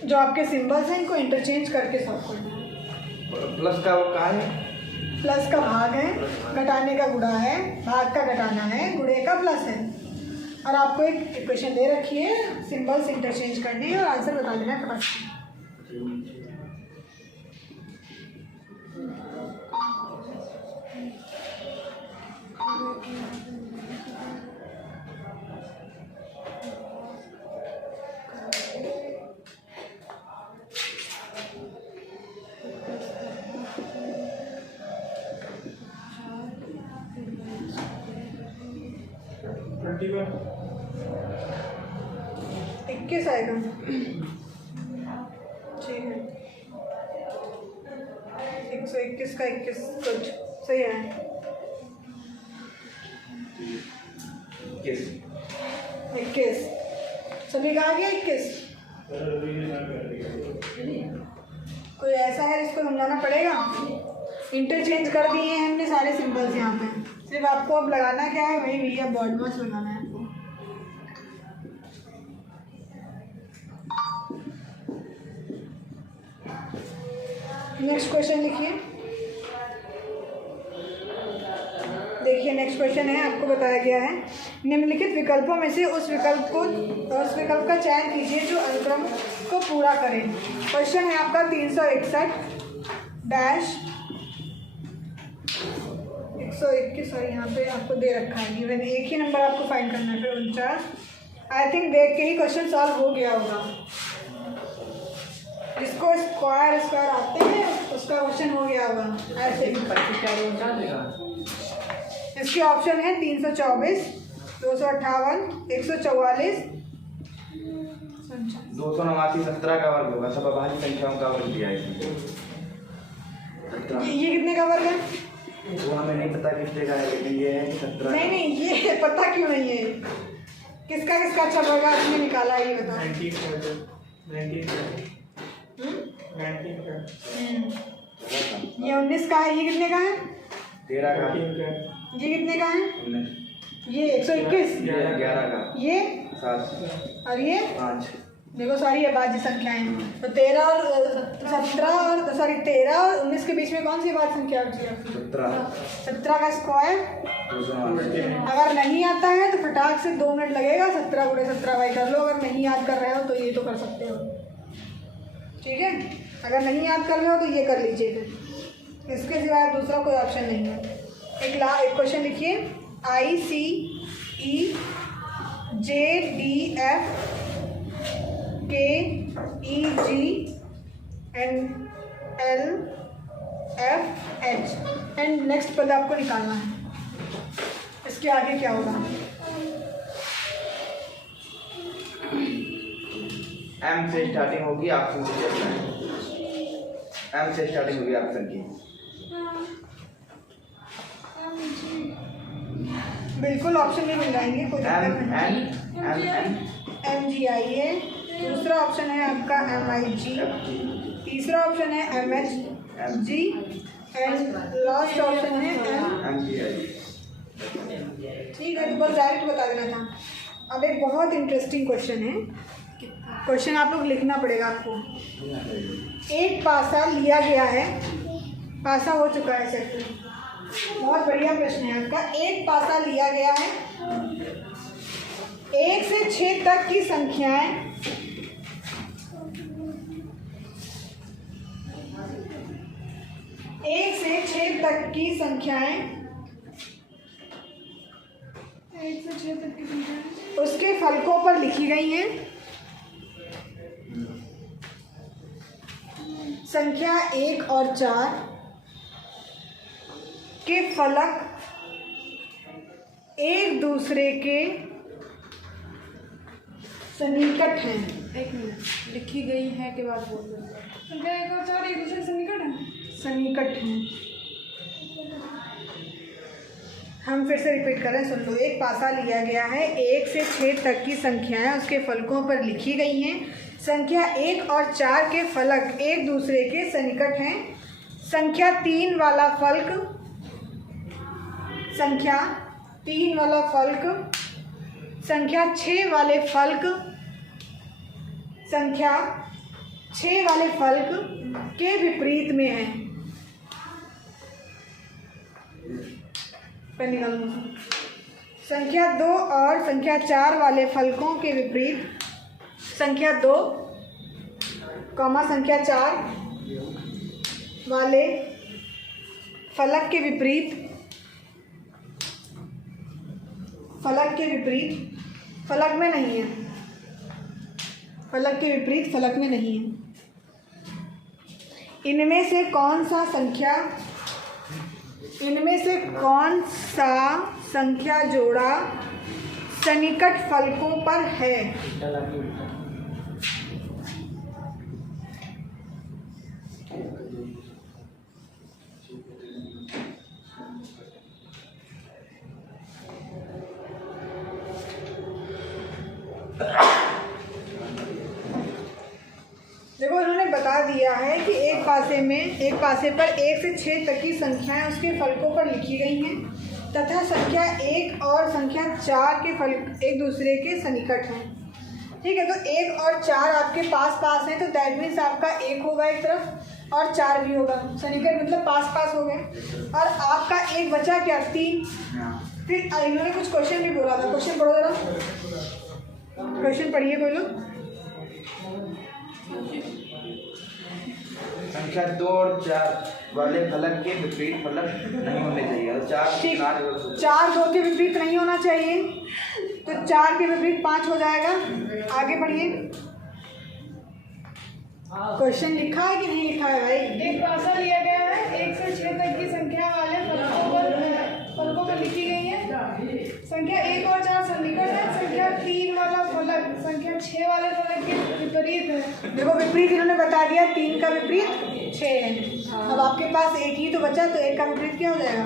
जो आपके सिंबल्स हैं इनको इंटरचेंज करके सॉल्व करना है। प्लस का वो कहाँ है? प्लस का भाग है, घटाने का गुणा है, भाग का घटाना है, गुणे का प्लस है। और आपको एक इक्वेशन दे रखी है, सिंबल्स इंटरचेंज करने हैं और आंसर बता देना है फटाफट। इक्कीस आएगा। ठीक है, 121 का 21 कुछ सही है। 21 सभी का आ गया। 21 कोई ऐसा है जिसको समझाना पड़ेगा? इंटरचेंज कर दिए हैं हमने सारे सिंबल्स यहाँ पे। सिर्फ आपको अब लगाना क्या है, वही भैया बॉड मास लगाना है आपको। नेक्स्ट क्वेश्चन लिखिए। देखिए, नेक्स्ट क्वेश्चन है, आपको बताया गया है निम्नलिखित विकल्पों में से उस विकल्प का चयन कीजिए जो अनुक्रम को पूरा करे। क्वेश्चन है आपका 361-121 और यहाँ पे आपको दे रखा है गिवन एक ही नंबर आपको फाइंड करना है। फिर 49 आई थिंक देख के ही क्वेश्चन सॉल्व हो गया होगा। जिसको स्क्वायर आते हैं उसका क्वेश्चन हो गया होगा ऐसे। इसके ऑप्शन है 324, 258, 144, 289, 17 का वर्ग होगा। सब अभाज्य संख्याओं का वर्ग दिया है इसमें। ये कितने का वर्ग है? वो हमें नहीं पता कितने का है, लेकिन ये है कि 17। नहीं, ये पता क्यों नहीं है? किसका अच्छा वर्ग आपने निकाला है, ये बताओ। 19 ये 19 का है। ये कितने का है? 13 का। ये कितने का है? ये 121। 11 का। ये 7 और ये 5। देखो सारी अभाज्य संख्याएं हैं। तो 13 और 19 के बीच में कौन सी अभाज्य संख्या होती है? 17 का स्क्वायर। अगर नहीं आता है तो फटाक से 2 मिनट लगेगा, 17 × 17y कर लो। अगर नहीं याद कर रहे हो तो ये तो कर सकते हो, ठीक है। अगर नहीं याद कर रहे हो तो ये कर लीजिए फिर, इसके सिवाय दूसरा कोई ऑप्शन नहीं है। एक क्वेश्चन लिखिए, ICEJDFKEGNLFH एंड नेक्स्ट पद आपको निकालना है। इसके आगे क्या होगा? M से स्टार्टिंग होगी ऑप्शन की। M से स्टार्टिंग होगी ऑप्शन की। बिल्कुल ऑप्शन भी मिल जाएंगे, कोई दिक्कत नहीं। MGI है, दूसरा ऑप्शन है आपका MIG, तीसरा ऑप्शन है MHG एंड लास्ट ऑप्शन है MGI। ठीक है, तो बस डायरेक्ट बता देना था। अब एक बहुत इंटरेस्टिंग क्वेश्चन है, क्वेश्चन आप लोग लिखना पड़ेगा आपको। एक पासा लिया गया है, पासा हो चुका है सेट। बहुत बढ़िया प्रश्न है आपका। एक पासा लिया गया है, 1 से 6 तक की संख्याएं 1 से 6 तक की संख्याएं 1 से 6 तक की संख्या उसके फलकों पर लिखी गई हैं। संख्या 1 और 4 के फलक एक दूसरे के सन्निकट हैं। 1 मिनट, लिखी गई है के बाद बोल दो। संख्या 1 और 4 एक दूसरे से निकट है। सन्निकट हैं। हम फिर से रिपीट कर रहे हैं, सुन लो। एक पासा लिया गया है, 1 से 6 तक की संख्याएं उसके फलकों पर लिखी गई हैं। संख्या 1 और 4 के फलक एक दूसरे के सन्निकट हैं। संख्या 3 वाला फलक, संख्या 3 वाला फलक संख्या 6 वाले फलक, संख्या 6 वाले फलक के विपरीत में है। पेन निकालो। संख्या 2 और संख्या 4 वाले फलकों के विपरीत, संख्या 2 कॉमा संख्या 4 वाले फलक के विपरीत, फलक के विपरीत, फलक में नहीं है, फलक के विपरीत फलक में नहीं है। इनमें से कौन सा संख्या जोड़ा सन्निकट फलकों पर है? देखो, इन्होंने बता दिया है कि एक पासे पर 1 से 6 तक की संख्याएं उसके फलकों पर लिखी गई हैं तथा संख्या 1 और संख्या 4 के फलक एक दूसरे के सन्निकट हैं। ठीक है, तो 1 और 4 आपके पास हैं, तो दैट मीन्स आपका 1 होगा एक तरफ और 4 भी होगा। सन्निकट मतलब पास हो गए। और आपका 1 बचा क्या? 3। फिर इन्होंने कुछ क्वेश्चन भी बोला था, क्वेश्चन पढ़ो जरा, क्वेश्चन पढ़िए कोई लोग। संख्या 2 और 4 वाले फलक के विपरीत फलक नहीं होने चाहिए। 4 2 के विपरीत नहीं होना चाहिए, तो 4 के विपरीत 5 हो जाएगा। आगे बढ़िए, क्वेश्चन लिखा है कि नहीं लिखा है भाई? एक पासा लिया गया है, 1 से 6 तक की संख्या वाले फलकों पर लिखी गई है। संख्या 1 और 4 सन्निकट है। संख्या 3 वाला फलक संख्या 6 वाले फलक के विपरीत है। देखो, विपरीत इन्होंने बता दिया, 3 का विपरीत 6 है। अब आपके पास 1 ही तो बचा, तो 1 का विपरीत क्या हो जाएगा?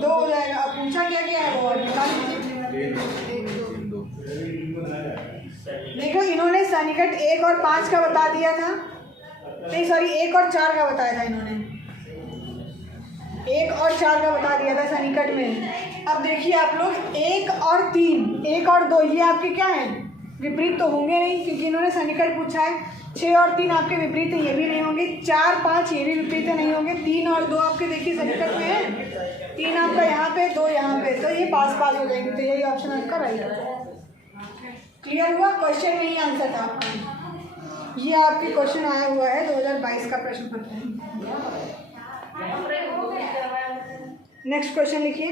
2 हो जाएगा। अब पूछा क्या है वो और निकाल लीजिए। देखो, इन्होंने सन्निकट 1 और 5 का बता दिया था, नहीं सॉरी 1 और 4 का बताया था इन्होंने। 1 और 4 का बता दिया था सन्निकट में। अब देखिए आप लोग, 1 और 3, 1 और 2 ये आपके क्या हैं? विपरीत तो होंगे नहीं क्योंकि इन्होंने सन्निकट पूछा है। 6 और 3 आपके विपरीत हैं, ये भी नहीं होंगे। 4, 5 ये भी विपरीत नहीं होंगे। 3 और 2 आपके देखिए सन्निकट में है, 3 आपका यहाँ पे, 2 यहाँ पे, तो ये पास पास हो जाएंगे। तो यही ऑप्शन आपका राइट है। क्लियर हुआ? क्वेश्चन में ही आंसर था आपका। ये आपके क्वेश्चन आया हुआ है 2022 का प्रश्न पत्र है। नेक्स्ट क्वेश्चन लिखिए।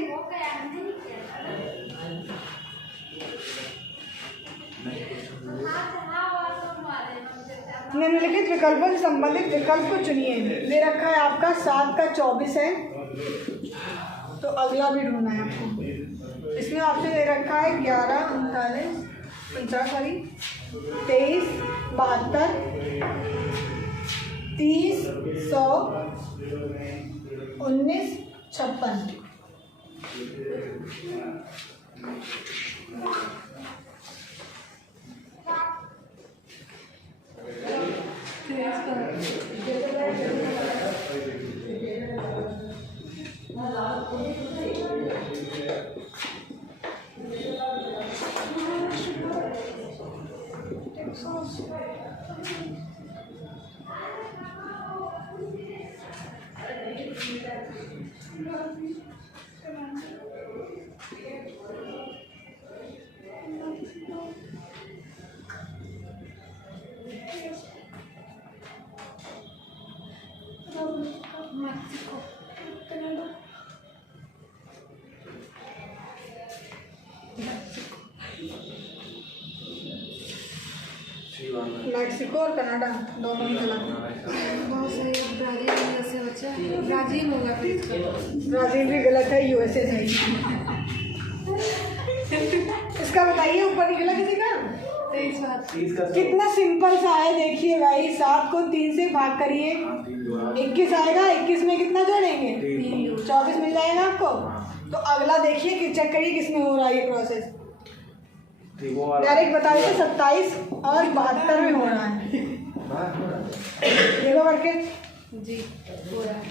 निम्नलिखित विकल्पों से संबंधित विकल्प को चुनिए। दे रखा है आपका 7 का 24 है, तो अगला भी ढूंढना है आपको। इसमें ऑप्शन दे रखा है 11, 39, 23, 72, 30, 100, 19, 56। मैक्सिको और कनाडा दोनों ही गलत हैं। बहुत सही। ब्राज़ील यूएसए बचा है, ब्राज़ील होगा फिर इसका। ब्राज़ील भी गलत है, यूएसए सही। इसका बताइए, ऊपर निकला किसी का? 23 कितना सिंपल सा है, देखिए भाई। 7 को 3 से भाग करिए, 21 आएगा। 21 में कितना जोड़ेंगे? 24 मिल जाएगा आपको। तो अगला देखिए कि चेक करिए किसमें हो रहा है ये प्रोसेस। डायरेक्ट बता देते 27 और 72 में हो रहा है। देखो करके जी हो रहा है।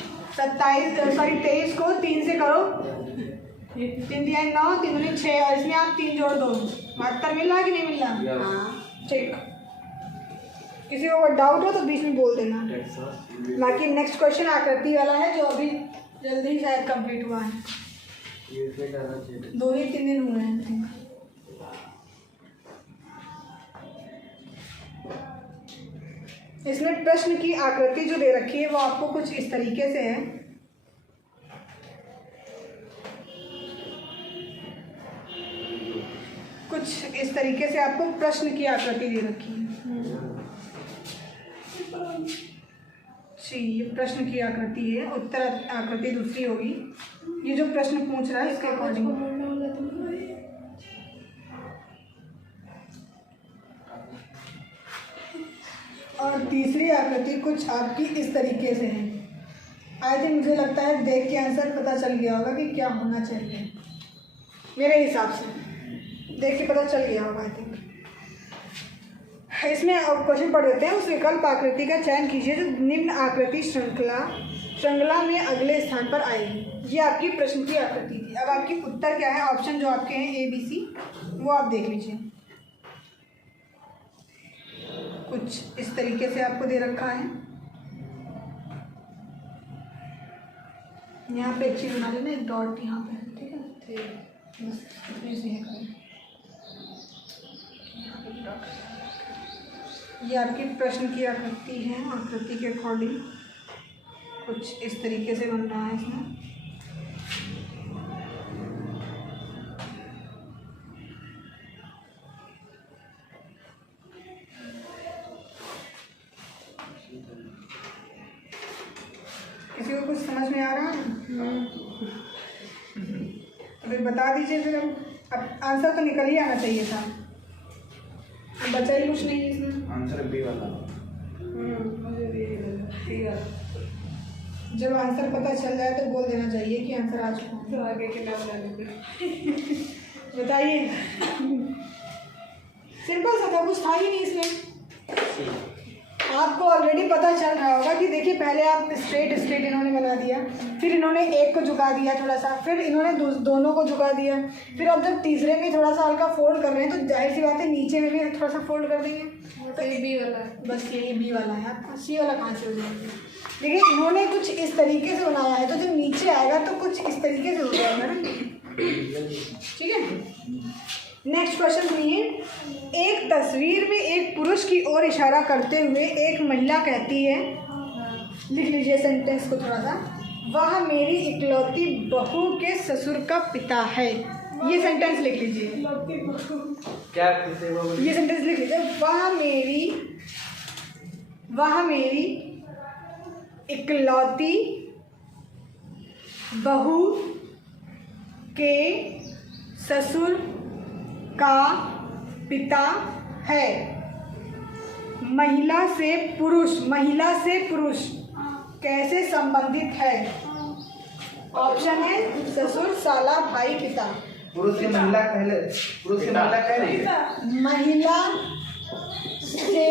23 को 3 से करो, 3 दिया 9, 3 दूनी 6, और इसमें आप 3 जोड़ दो। 72 मिल रहा कि नहीं मिल रहा? हाँ ठीक। किसी को डाउट हो तो बीच में बोल देना। बाकी नेक्स्ट क्वेश्चन आकृति वाला है, जो अभी जल्दी ही शायद कंप्लीट हुआ है। 2 ही 3 दिन हुए हैं। इसमें प्रश्न की आकृति जो दे रखी है वो आपको कुछ इस तरीके से है। कुछ इस तरीके से आपको प्रश्न की आकृति दे रखी है। जी, ये प्रश्न की आकृति है, उत्तर आकृति दूसरी होगी। ये जो प्रश्न पूछ रहा है इसके अकॉर्डिंग। और तीसरी आकृति कुछ आपकी इस तरीके से है। आई थिंक मुझे लगता है देख के आंसर पता चल गया होगा कि क्या होना चाहिए। मेरे हिसाब से देख के पता चल गया होगा आई थिंक। इसमें क्वेश्चन पढ़ देते हैं। उस विकल्प आकृति का चयन कीजिए जो निम्न आकृति श्रृंखला में अगले स्थान पर आएगी। ये आपकी प्रश्न की आकृति थी। अब आपकी उत्तर क्या है? ऑप्शन जो आपके हैं A, B, C, वो आप देख लीजिए। कुछ इस तरीके से आपको दे रखा है। यहाँ पे एक चीज बना लेना, एक डॉट यहाँ पे, ठीक है? ठीक, बस इजी है करें। यहाँ पे डॉट। ये आपकी प्रश्न की आकृति है। आकृति के अकॉर्डिंग कुछ इस तरीके से बन रहा है इसमें। किसी को कुछ समझ में आ रहा है? तो फिर बता दीजिए। फिर अब आंसर तो निकल ही आना चाहिए था, बचा ही कुछ नहीं है इसमें। आंसर बी वाला। मुझे भी यही लगा। जब आंसर पता चल जाए तो बोल देना चाहिए कि आंसर आ चुका है। तो आगे के नाम ले लेते। बताइए। सिंपल सा था, कुछ था ही नहीं इसमें। आपको ऑलरेडी पता चल रहा होगा कि देखिए पहले आप स्ट्रेट स्ट्रेट इन्होंने बना दिया, फिर इन्होंने एक को झुका दिया थोड़ा सा, फिर इन्होंने दोनों को झुका दिया, फिर अब जब तीसरे में थोड़ा सा हल्का फोल्ड कर रहे हैं तो जाहिर सी बात है नीचे में भी थोड़ा सा फोल्ड कर देंगे। तो ये बी वाला है। बस यही बी वाला है आपका, सी वाला कहाँ से हो जाएगा। देखिए इन्होंने कुछ इस तरीके से बनाया है तो जब नीचे आएगा तो कुछ इस तरीके से हो जाएगा ना। ठीक है, नेक्स्ट क्वेश्चन सुनिए। एक तस्वीर में एक पुरुष की ओर इशारा करते हुए एक महिला कहती है, लिख लीजिए सेंटेंस को थोड़ा सा, वह मेरी इकलौती बहू के ससुर का पिता है। ये सेंटेंस लिख लीजिए, क्या ये सेंटेंस लिख लीजिए, वह मेरी इकलौती बहू के ससुर का पिता है। महिला से पुरुष कैसे संबंधित है? ऑप्शन है ससुर, साला, भाई, पिता। पुरुष से महिला कह रही है। महिला से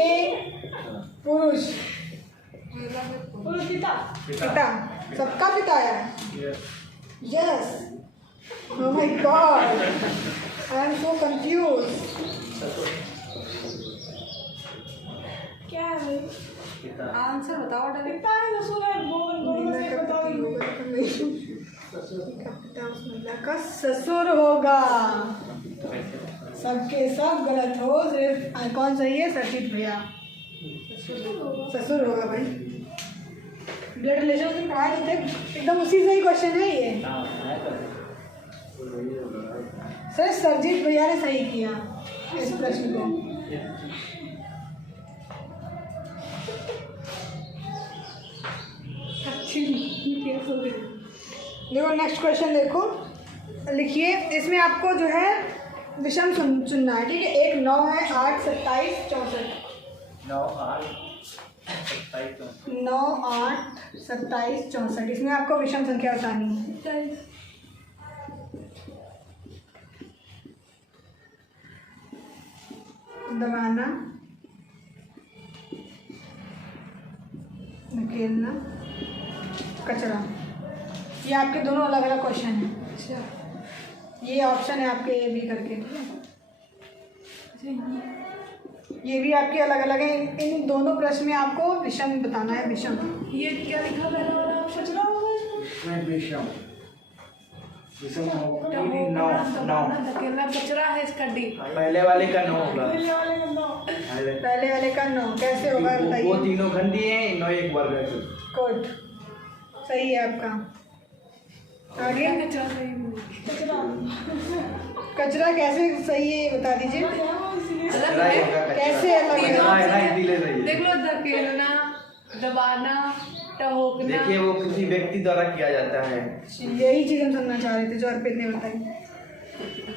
पुरुष, पिता, सबका पिता है। Yes, oh my God, I am so confused. क्या है भाई? आंसर बताओ डायरेक्ट। पिता है, ससुर है, महिला का ससुर होगा। सबके सब गलत हो, सिर्फ कौन सही है? सचित भैया, ससुर होगा भाई। ब्लड रिलेशन में पढ़ाए थे एकदम, उसी से ही क्वेश्चन है ये। सर सरजीत भैया ने सही किया इस प्रश्न को। देखो नेक्स्ट क्वेश्चन देखो, लिखिए। इसमें आपको जो है विषम चुनना है, ठीक है। एक 9 है, 8, 27, 64। 9, 8, 27, 64। इसमें आपको विषम संख्या बतानी है। दबाना, धकेलना, कचरा। ये आपके दोनों अलग अलग क्वेश्चन हैं। अच्छा, ये ऑप्शन है आपके ए बी करके, ठीक है। ये भी आपके अलग अलग है। इन दोनों प्रश्न में आपको विषम बताना है। विषम, ये क्या लिखा पहले वाला? कचरा होगा इसमें। विषम धकेलना कचरा है इसका डी। पहले वाले का 9 होगा। पहले वाले का 9 कैसे होगा बताइए। वो तीनों खंडी हैं, 9 एक वर्ग है। कोट सही है आपका। आगे कचरा सही है। कचरा कैसे सही है बता दीजिए। कैसे अलग है? देख लो, धकेलना, दबाना, टहोकना। देखिए वो किसी व्यक्ति द्वारा किया जाता है। यही चीज़ हम सुनना चाह रहे थे जो अर्पित ने बताई।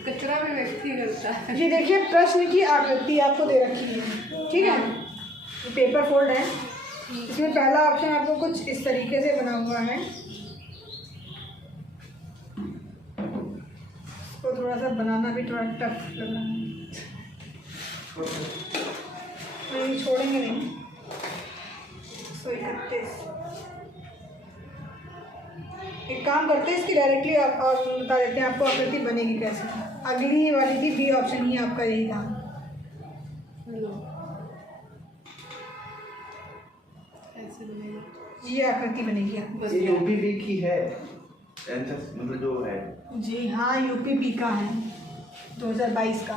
कचरा भी व्यक्ति करता है। ये देखिए प्रश्न की आकृति आपको दे रखी है, ठीक है। ये पेपर फोल्ड है। इसमें पहला ऑप्शन आपको कुछ इस तरीके से बना हुआ है। इसको थोड़ा सा बनाना भी थोड़ा टफ लग रहा है। नहीं छोड़ेंगे नहीं। 131। एक काम करते हैं, इसकी डायरेक्टली आप बता देते हैं आपको आकृति बनेगी कैसे। अगली वाली थी बी ऑप्शन ही आपका यही था। ये आकृति बनेगी आपको। ये यूपी की है, मतलब जो है। जी हाँ, यूपी बी का है, 2022 का।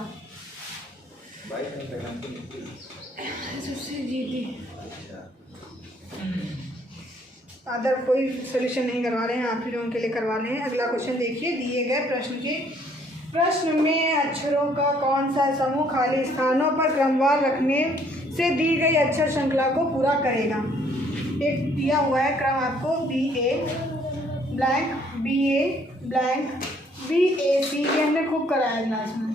अदर कोई सोल्यूशन नहीं करवा रहे हैं, आप ही लोगों के लिए करवा रहे हैं। अगला क्वेश्चन देखिए। दिए गए प्रश्न में अक्षरों का कौन सा समूह खाली स्थानों पर क्रमवार रखने से दी गई अक्षर श्रृंखला को पूरा करेगा। एक दिया हुआ है क्रम आपको, BA blank, BA blank, BAC। ये हमने खूब कराया क्लास में।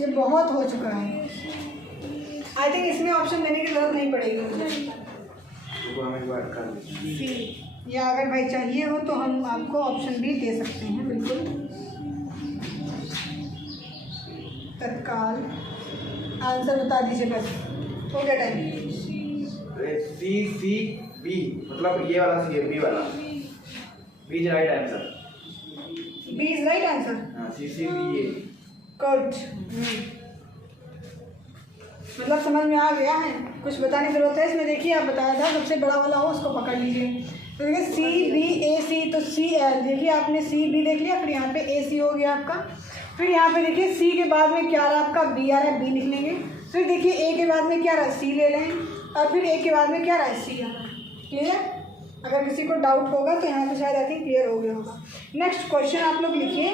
ये बहुत हो चुका है। आई थिंक इसमें ऑप्शन देने की जरूरत नहीं पड़ेगी मुझे। या अगर भाई चाहिए हो तो हम आपको ऑप्शन भी दे सकते हैं, बिल्कुल। तत्काल, आंसर बता दीजिए बस, हो गया टाइम। सी सी बी, मतलब ये वाला सी है, बी वाला, B is right answer. B is right answer. हाँ, सी सी बी ए। गुड। मतलब समझ में आ गया है, कुछ बताने की जरूरत है इसमें। देखिए आप बताया था सबसे बड़ा वाला हो उसको पकड़ लीजिए। तो देखिए सी बी ए सी, तो सी देखिए आपने सी बी देख लिया, फिर यहाँ पे ए सी हो गया आपका। फिर यहाँ पे देखिए सी के बाद में क्या आ रहा है आपका, बी आ रहा है, बी लिख लेंगे। फिर देखिए ए के बाद में क्या रहा है, सी ले लें, और फिर ए के बाद में क्या रहा है, सी आ रहा है। क्लियर? अगर किसी को डाउट होगा तो यहाँ पे शायद आई थिंक क्लियर हो गया होगा। नेक्स्ट क्वेश्चन आप लोग लिखिए,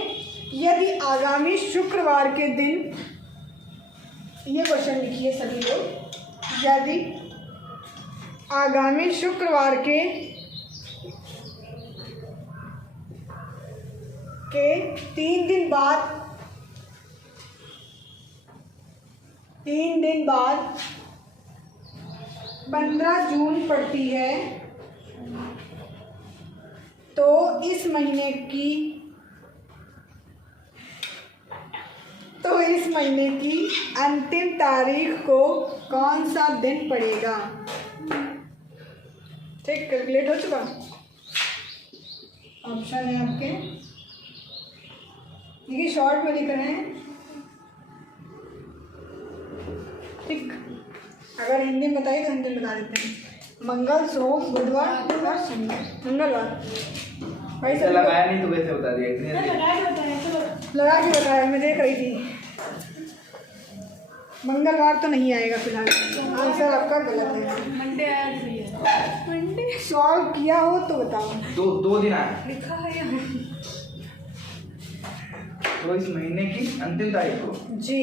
यदि आगामी शुक्रवार के दिन, ये क्वेश्चन लिखिए सभी लोग, यदि आगामी शुक्रवार के 3 दिन बाद 15 जून पड़ती है, तो इस महीने की अंतिम तारीख को कौन सा दिन पड़ेगा? ठीक, कैलकुलेट हो चुका। ऑप्शन है आपके, देखिए शॉर्ट में लिख रहे हैं। ठीक, अगर हिंदी में बताइए तो हिंदी में बता देते हैं। मंगल, सोम, बुधवार और शनिवार। मंगलवार भाई सब लगाया नहीं तो कैसे बता दिया? लगा के बताया, मैं देख रही थी। मंगलवार तो नहीं आएगा फिलहाल, आंसर आपका गलत है। मंडे आया है, मंडे सॉल्व किया हो तो बताओ। दो दिन आए लिखा है यहाँ। तो इस महीने की अंतिम तारीख को जी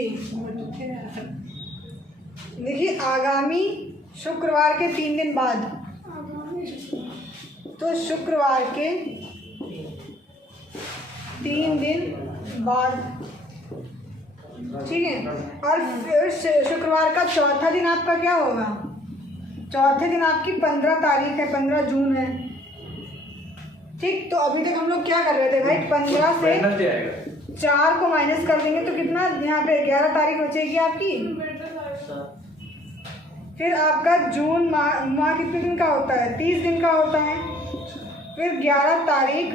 देखिए आगामी शुक्रवार के 3 दिन बाद, तो शुक्रवार के 3 दिन बाद, ठीक है। और फिर शुक्रवार का चौथा दिन आपका क्या होगा? चौथे दिन आपकी 15 तारीख है, 15 जून है। ठीक, तो अभी तक हम लोग क्या कर रहे थे भाई, 15 से 4 को माइनस कर देंगे तो कितना यहाँ पे 11 तारीख बचेगी आपकी। फिर आपका जून माह कितने दिन का होता है, 30 दिन का होता है। फिर 11 तारीख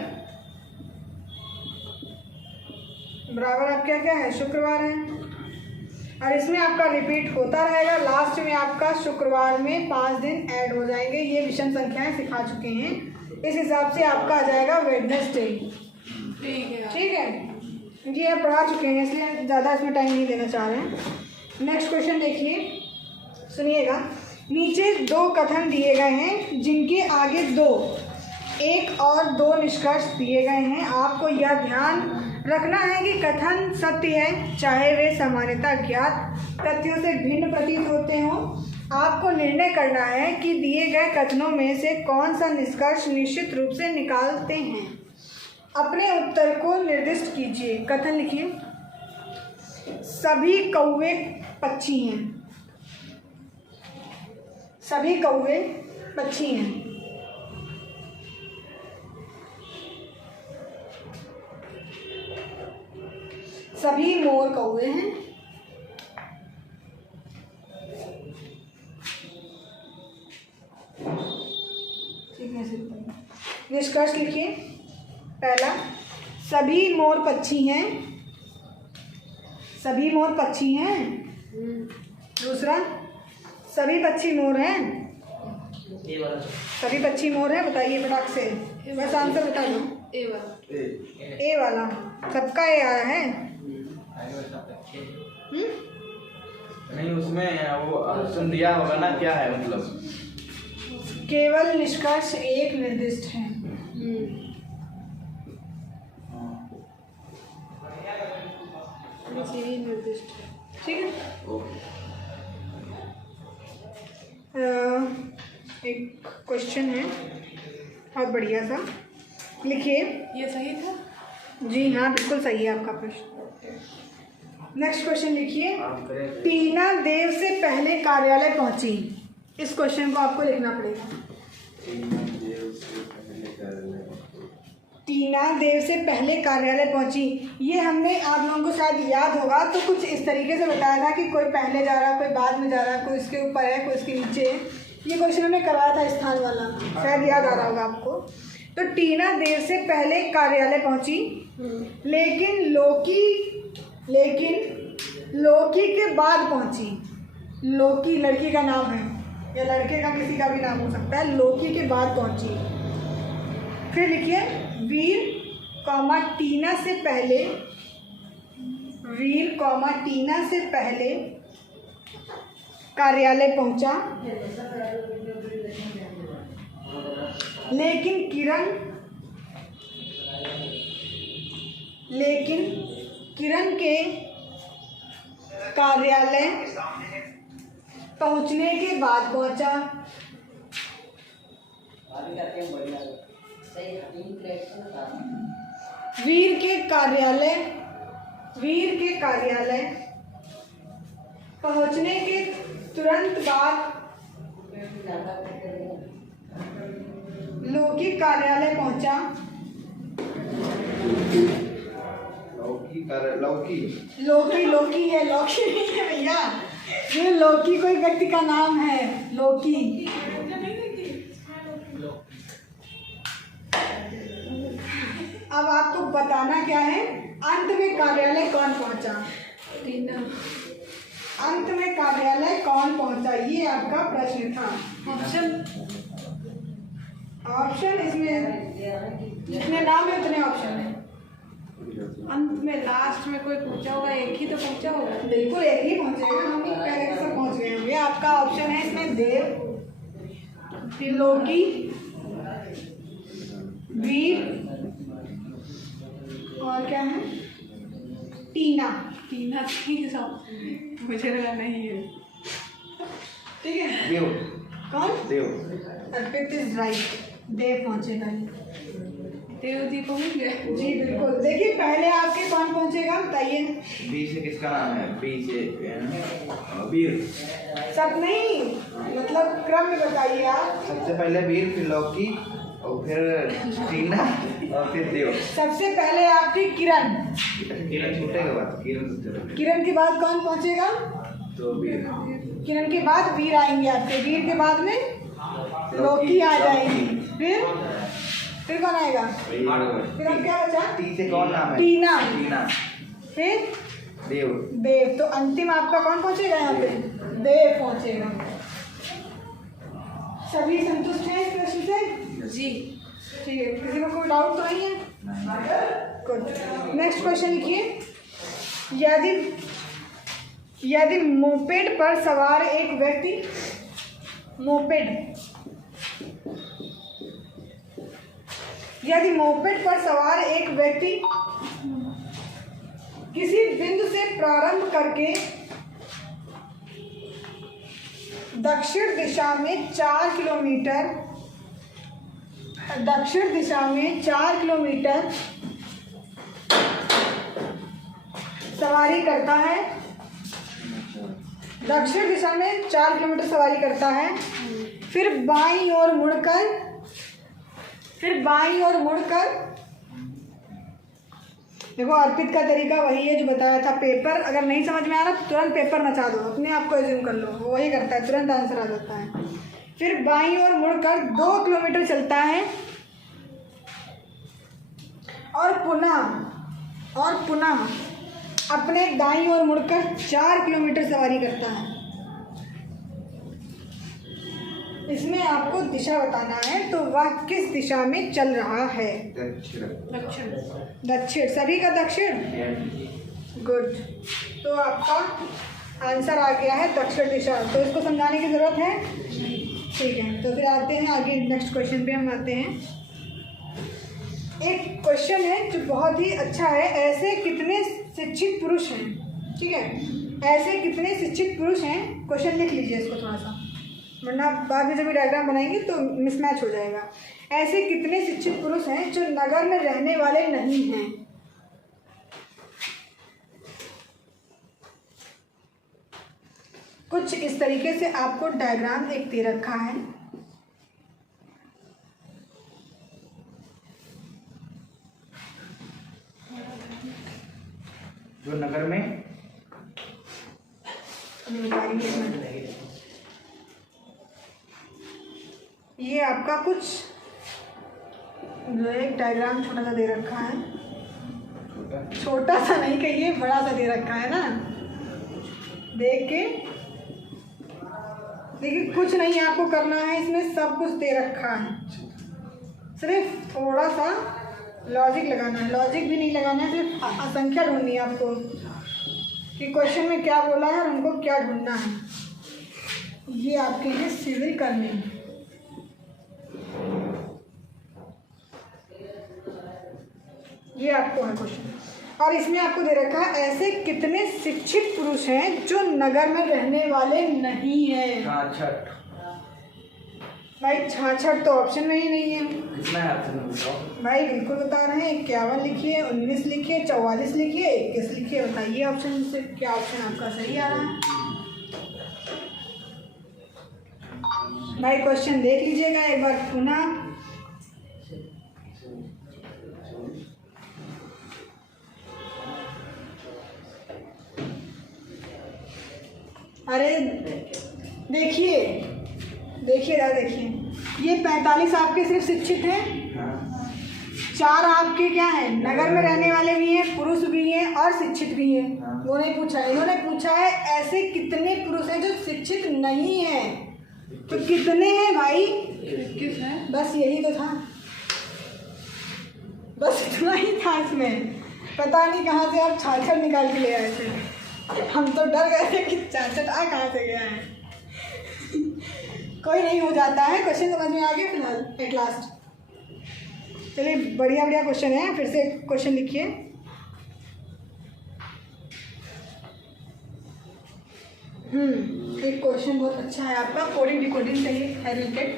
बराबर आपका क्या है, शुक्रवार है। और इसमें आपका रिपीट होता रहेगा, लास्ट में आपका शुक्रवार में 5 दिन ऐड हो जाएंगे। ये विषम संख्याएं सिखा चुके हैं, इस हिसाब से आपका आ जाएगा वेडनेसडे। ठीक है, ये आप पढ़ा चुके हैं इसलिए ज़्यादा इसमें टाइम नहीं देना चाह रहे हैं। नेक्स्ट क्वेश्चन देखिए, सुनिएगा। नीचे 2 कथन दिए गए हैं जिनके आगे 1 और 2 निष्कर्ष दिए गए हैं। आपको यह ध्यान रखना है कि कथन सत्य है, चाहे वे सामान्यतः ज्ञात तथ्यों से भिन्न प्रतीत होते हों। आपको निर्णय करना है कि दिए गए कथनों में से कौन सा निष्कर्ष निश्चित रूप से निकालते हैं। अपने उत्तर को निर्दिष्ट कीजिए। कथन लिखिए, सभी कौवे पक्षी हैं। सभी कौवे पक्षी हैं। सभी मोर कौवे हैं। ठीक है, निष्कर्ष लिखिए। पहला, सभी मोर पक्षी हैं। सभी मोर पक्षी हैं। दूसरा, सभी पक्षी मोर हैं। सभी पक्षी मोर हैं, बताइए फटाक से, बस आंसर बता दो। ए वाला सबका ए आया है। नहीं, उसमें वो ऑप्शन दिया होगा ना, क्या है मतलब? केवल निष्कर्ष एक निर्दिष्ट है। निर्दिष्ट है, ठीक है। एक क्वेश्चन है बहुत बढ़िया सा, लिखिए। ये सही था? जी हाँ, बिल्कुल सही है आपका प्रश्न। नेक्स्ट क्वेश्चन लिखिए। टीना देव से पहले कार्यालय पहुंची। इस क्वेश्चन को आपको लिखना पड़ेगा। टीना देर से पहले कार्यालय पहुंची। ये हमने आप लोगों को शायद याद होगा, तो कुछ इस तरीके से बताया था कि कोई पहले जा रहा, कोई बाद में जा रहा, कोई इसके ऊपर है, कोई इसके नीचे है। ये क्वेश्चन हमने कराया था स्थान वाला, शायद याद आ रहा होगा आपको। तो टीना देर से पहले कार्यालय पहुंची, लेकिन लोकी के बाद पहुंची। लोकी लड़की का नाम है या लड़के का किसी का भी नाम हो सकता है। लोकी के बाद पहुंची। फिर लिखिए वीर टीना से पहले, वीर टीना से पहले कार्यालय पहुंचा, लेकिन किरण के कार्यालय पहुंचने के बाद पहुंचा। वीर के कार्यालय पहुंचने के तुरंत बाद लोकी कार्यालय पहुंचा। लोकी है, लौकी नहीं है भैया, ये लोकी कोई व्यक्ति का नाम है। लोकी अब आपको बताना क्या है, अंत में कार्यालय कौन पहुंचा? टीना। अंत में कार्यालय कौन पहुंचा, ये आपका प्रश्न था। ऑप्शन इसमें जितने नाम है उतने ऑप्शन है। अंत में लास्ट में कोई पहुंचा होगा, एक ही तो पहुंचा होगा। बिल्कुल एक ही पहुंचेगा, हम ही पहले से पहुंच गए होंगे। आपका ऑप्शन है इसमें देव, लोकी, वीर और क्या है, टीना। टीना ठीक है, मुझे लगा नहीं है। ठीक है, देव। कौन? देव। अर्पित इज राइट, देव पहुंचेगा। देव जी पहुंच गए। जी बिल्कुल। देखिए पहले आपके कौन पहुंचेगा बताइए। बी से किसका नाम है? बी से वीर। सब नहीं, मतलब क्रम में बताइए आप। सबसे पहले वीर, फिर लौकी और फिर टीना और फिर देव। सबसे पहले आपकी किरण। किरण छूटेगा बात, किरण के बाद कौन पहुंचेगा? तो वीर। किरण के बाद वीर आएंगे आपके, वीर के बाद में लोकी आ जाएगी, फिर कौन आएगा? फिर अब क्या बचा? टी से कौन नाम है? टीना। टीना। फिर देव। देव। तो अंतिम आपका कौन पहुंचेगा यहाँ पे? देव पहुंचेगा। सभी संतुष्ट हैं इस प्रश्न से? जी ठीक है, किसी को कोई डाउट तो नहीं है? गुड। नेक्स्ट क्वेश्चन लिखिए। यदि मोपेड पर सवार एक व्यक्ति, यदि मोपेड पर सवार एक व्यक्ति किसी बिंदु से प्रारंभ करके दक्षिण दिशा में 4 किलोमीटर सवारी करता है, दक्षिण दिशा में 4 किलोमीटर सवारी करता है, फिर बाईं ओर मुड़कर देखो अर्पित का तरीका वही है जो बताया था। पेपर अगर नहीं समझ में आ रहा तो तुरंत पेपर नचा दो, अपने आप को एज्यूम कर लो, वो वही करता है, तुरंत आंसर आ जाता है। फिर बाईं ओर मुड़कर 2 किलोमीटर चलता है और पुनः अपने दाईं ओर मुड़कर 4 किलोमीटर सवारी करता है। इसमें आपको दिशा बताना है, तो वह किस दिशा में चल रहा है? दक्षिण। सभी का दक्षिण। गुड। तो आपका आंसर आ गया है दक्षिण दिशा। तो इसको समझाने की ज़रूरत है? ठीक है, तो फिर आते हैं आगे, नेक्स्ट क्वेश्चन पे हम आते हैं। एक क्वेश्चन है जो बहुत ही अच्छा है। ऐसे कितने शिक्षित पुरुष हैं? ठीक है, ऐसे कितने शिक्षित पुरुष हैं? क्वेश्चन लिख लीजिए इसको थोड़ा सा, वरना बाद में जब डायग्राम बनाएंगे तो मिसमैच हो जाएगा। ऐसे कितने शिक्षित पुरुष हैं जो नगर में रहने वाले नहीं हैं? कुछ इस तरीके से आपको डायग्राम एक दे रखा है। जो नगर में ये आपका कुछ जो है एक डायग्राम छोटा सा दे रखा है, छोटा सा नहीं कहिए, बड़ा सा दे रखा है ना, देख के देखिए कुछ नहीं आपको करना है, इसमें सब कुछ दे रखा है, सिर्फ थोड़ा सा लॉजिक लगाना है, लॉजिक भी नहीं लगाना है, सिर्फ संख्या ढूंढनी है आपको कि क्वेश्चन में क्या बोला है और हमको क्या ढूंढना है। ये आपके लिए सिविल करने हैं। ये आपको है क्वेश्चन, और इसमें आपको दे रखा है ऐसे कितने शिक्षित पुरुष हैं जो नगर में रहने वाले नहीं हैं। छाछठ। भाई छाछठ तो ऑप्शन में ही नहीं है। कितना है ऑप्शन में बताओ भाई बिल्कुल बता रहे हैं, 51 लिखिए, 19 लिखिए, 44 लिखिए, 21 लिखिए, बताइए ऑप्शन से क्या ऑप्शन आपका सही आ रहा है। भाई क्वेश्चन देख लीजिएगा एक बार पुनः। अरे देखिए देखिए यार, देखिए ये 45 आपके सिर्फ शिक्षित हैं, 4 आपके क्या हैं, नगर में रहने वाले भी हैं, पुरुष भी हैं और शिक्षित भी हैं। वो नहीं पूछा है, इन्होंने पूछा है ऐसे कितने पुरुष हैं जो शिक्षित नहीं हैं। तो कितने हैं भाई? 21 हैं। बस यही तो था, बस इतना ही था इसमें। पता नहीं कहाँ से आप 66 निकाल के ले आए थे, हम तो डर गए थे कि 66 आ कहाँ से गया है। कोई नहीं, हो जाता है, क्वेश्चन समझ में आ गया फिलहाल एट लास्ट। चलिए बढ़िया बढ़िया क्वेश्चन है, फिर से क्वेश्चन लिखिए। एक क्वेश्चन बहुत अच्छा है आपका, कोडिंग डिकोडिंग से ही है रिलेटेड।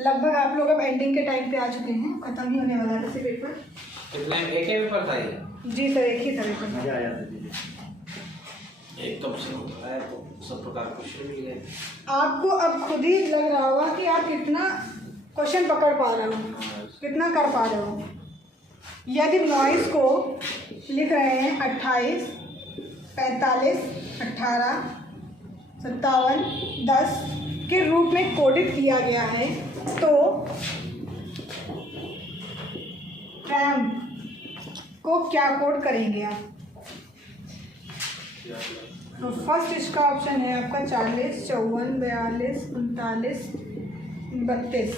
लगभग आप लोग अब एंडिंग के टाइम पे आ चुके हैं, खत्म ही होने वाला है वैसे पेपर। कितने एक ही पेपर था ये? जी सर, एक ही था पेपर। मजा आया था। एक तो ऑप्शन होता है तो सब प्रकार क्वेश्चन मिल गए। आपको अब खुद ही लग रहा होगा कि आप कितना क्वेश्चन पकड़ पा रहे हो, कितना कर पा रहे हो। यदि नॉइस को लिख रहे हैं 28, 45, 18, 57, 10 के रूप में कोडित किया गया है, तो रैम को क्या कोड करेंगे आप? तो फर्स्ट इसका ऑप्शन है आपका 40, 54, 42, 39, 32।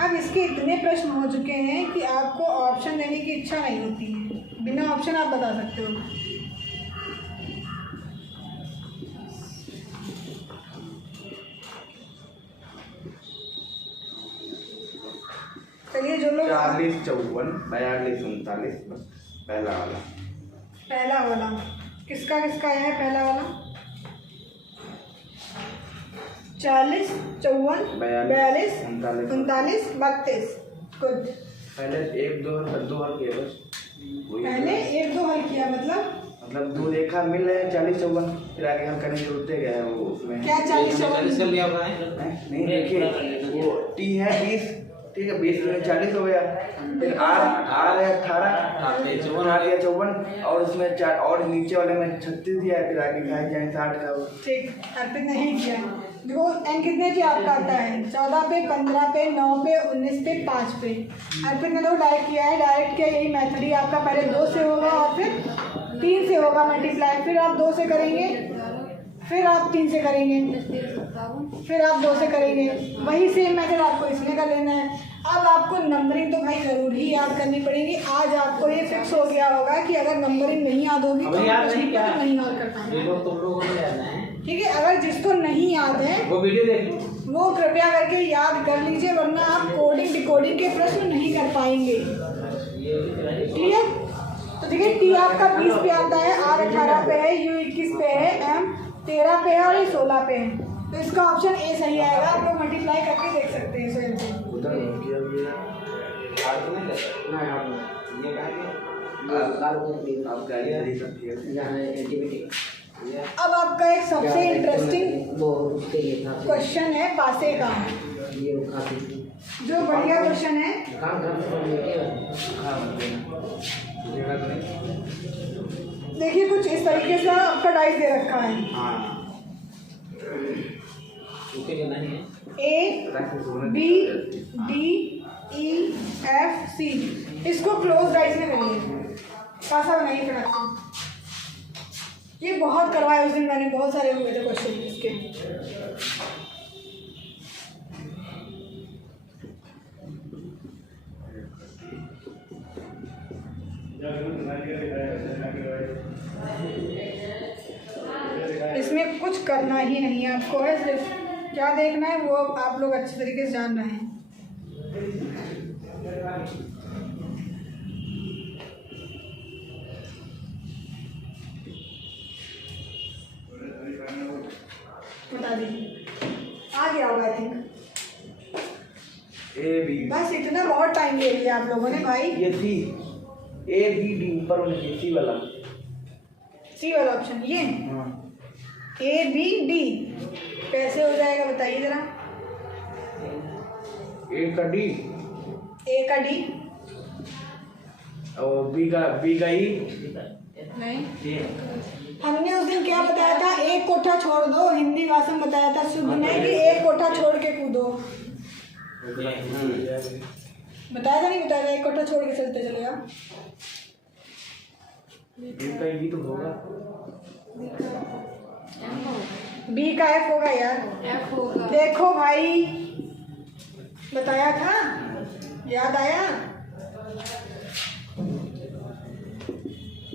अब इसके इतने प्रश्न हो चुके हैं कि आपको ऑप्शन देने की इच्छा नहीं होती है, बिना ऑप्शन आप बता सकते हो। चलिए जो लोग 40, 54, 42, 39, बस पहला वाला। पहला वाला किसका किसका है? पहला वाला 40, 54, 42, 39, 32। गुड। पहले 1 2 हल 2 हल किया बस। पहले 1 2 हल किया, मतलब 2 रेखा मिल रहे हैं 40 54, फिर आगे हम करने जुड़ते गए हैं वो उसमें। क्या 40 40 कर लिया हुआ है? नहीं देखिए, वो टी है 20, ठीक है, 20 में 40 हो गया, फिर आर है 18, 54, और उसमें 4 और नीचे वाले में 36 दिया है, फिर आगे खाए जाए 60 का वो। ठीक, अर्पित नहीं किया। देखो एन कितने पे आपका आता है? 14 पे, 15 पे, 9 पे, 19 पे, 5 पे। अर्पित ने तो डायरेक्ट किया है, डायरेक्ट किया, यही मेथड ही आपका पहले 2 से होगा और फिर 3 से होगा मल्टीप्लाई, फिर आप 2 से करेंगे, फिर आप 3 से करेंगे, फिर आप 2 से करेंगे। वही सेम मेथड आपको इसमें कर लेना है। अब आपको नंबरिंग तो भाई जरूरी याद करनी पड़ेगी। आज आपको ये फिक्स हो गया होगा कि अगर नंबरिंग नहीं याद होगी तो याद नहीं, क्या नहीं याद करता ये लोग तुम लोगों को याद है, ठीक है। अगर जिसको नहीं याद है वो वीडियो देख लो, वो कृपया करके याद कर लीजिए, वरना आप कोडिंग डिकोडिंग के प्रश्न नहीं कर पाएंगे। क्लियर? तो देखिए टी आपका 20 पे आता है, आर 18 पे है, यू 21 पे है, एम 13 पे है और ये 16 पे है। तो इसका ऑप्शन ए सही आएगा। आप लोग मल्टीप्लाई करके देख सकते हैं स्वयं से। उधर किया गया याद नहीं करता ना, याद नहीं ये कहा आप गाड़ी खरीद सकती है। अब आपका एक सबसे इंटरेस्टिंग क्वेश्चन है पासे का। जो बढ़िया क्वेश्चन है, देखिए कुछ इस तरीके से आपका डाइस दे रखा है। A, B, D, E, F, C। इसको क्लोज डाइस में करिए, पासा बनाइए फटाक से। ये बहुत करवाए उस दिन मैंने, बहुत सारे हुए थे क्वेश्चन इसके। इसमें कुछ करना ही नहीं है आपको, है सिर्फ क्या देखना है वो आप लोग अच्छे तरीके से जान रहे हैं। बता दीजिए, आ गया होगा आई थिंक। ए बी, बस इतना बहुत टाइम ले लिया आप लोगों ने भाई। ये सी, ए बी डी ऊपर वाले सी वाला, सी वाला ऑप्शन ये हाँ। A B D कैसे हो जाएगा बताइए जरा। ए का डी A का D और बी का ई। नहीं, हमने उस दिन क्या बताया था, एक कोठा छोड़ दो, हिंदी भाषा में बताया था शुद्ध में कि एक कोठा छोड़ के कूदो। बताया था नहीं बताया था, एक कोठा छोड़ के चलते चलेगा। बी का ई तो होगा, बी का F होगा यार, F होगा। देखो भाई बताया था, याद आया।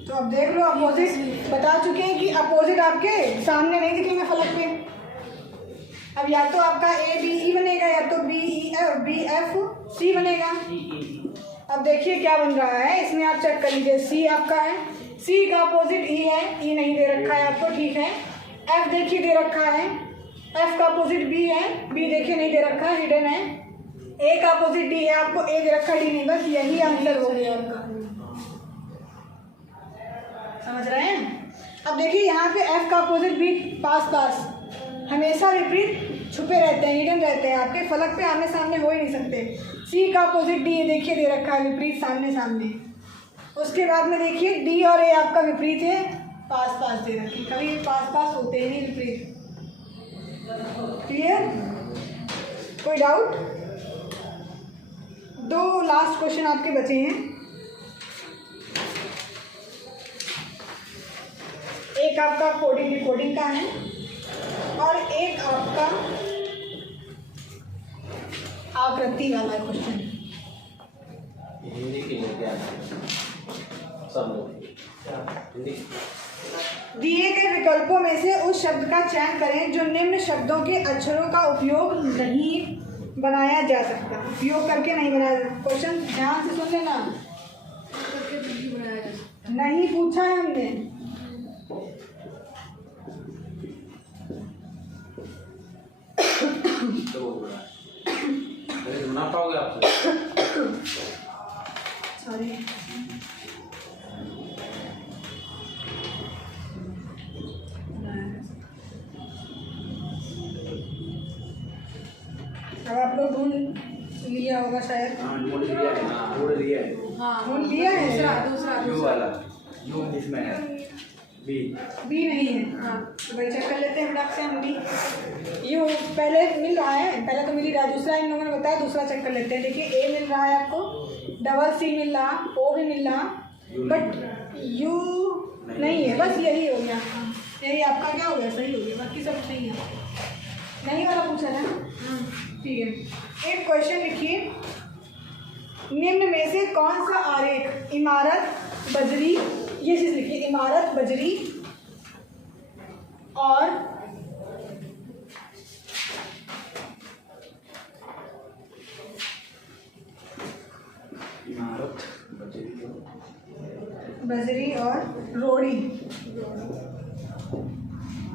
तो अब देख लो, अपोजिट बता चुके हैं कि अपोजिट आपके सामने नहीं दिखेंगे फलक पे। अब या तो आपका A B E बनेगा या तो B F C बनेगा। अब देखिए क्या बन रहा है इसमें, आप चेक कर लीजिए। C आपका है, C का अपोजिट E है, E नहीं दे रखा है आपको, ठीक है। F देखिए दे रखा है, F का अपोजिट B है, B देखिए नहीं दे रखा है, हिडन है। A का अपोजिट D है, आपको A दे रखा है, D नहीं। बस यही आंसर हो गया आपका, समझ रहे हैं। अब देखिए यहाँ पे F का अपोजिट B पास पास, हमेशा विपरीत छुपे रहते हैं, हिडन रहते हैं, आपके फलक पे आमने सामने हो ही नहीं सकते। C का अपोजिट D देखिए दे रखा है, विपरीत सामने सामने। उसके बाद में देखिए D और A आपका विपरीत है, पास पास दे रखी, कभी पास पास होते ही नहीं, विपरीत। क्लियर, कोई डाउट? दो लास्ट क्वेश्चन आपके बचे हैं। एक आपका कोडिंग डिकोडिंग का है और एक आपका आकृति वाला क्वेश्चन। हिंदी के लिए क्या सब लोग हिंदी। दिए गए विकल्पों में से उस शब्द का चयन करें जो निम्न शब्दों के अक्षरों का उपयोग नहीं बनाया जा सकता। उपयोग करके नहीं बनाया जा सकता। क्वेश्चन ध्यान से सुन लेना, नहीं पूछा है हमने। तो बहुत बड़ा है, सुना पाओगे आप? सॉरी, अब आप लोग ढूंढ लिया होगा शायद। हाँ ढूंढ लिया है, ढूंढ लिया है। हाँ, ढूंढ लिया है। दूसरा यू वाला, यू इसमें है, बी नहीं है। हाँ तो भाई चेक कर लेते हैं फटाक से हम भी। यू पहले मिल रहा है, पहले तो मिल ही रहा है, दूसरा इन लोगों ने बताया, दूसरा चेक कर लेते हैं। देखिए ए मिल रहा है आपको, डबल सी मिल रहा, ओ भी मिल रहा, बट यू नहीं है। बस यही हो गया, यही आपका क्या हो गया, सही हो गया, बाकी सब सही है। नहीं वाला पूछा था ना, ठीक है। एक क्वेश्चन लिखिए, निम्न में से कौन सा आरेख इमारत बजरी, ये चीज लिखिए, इमारत बजरी और इमारत बजरी और रोड़ी,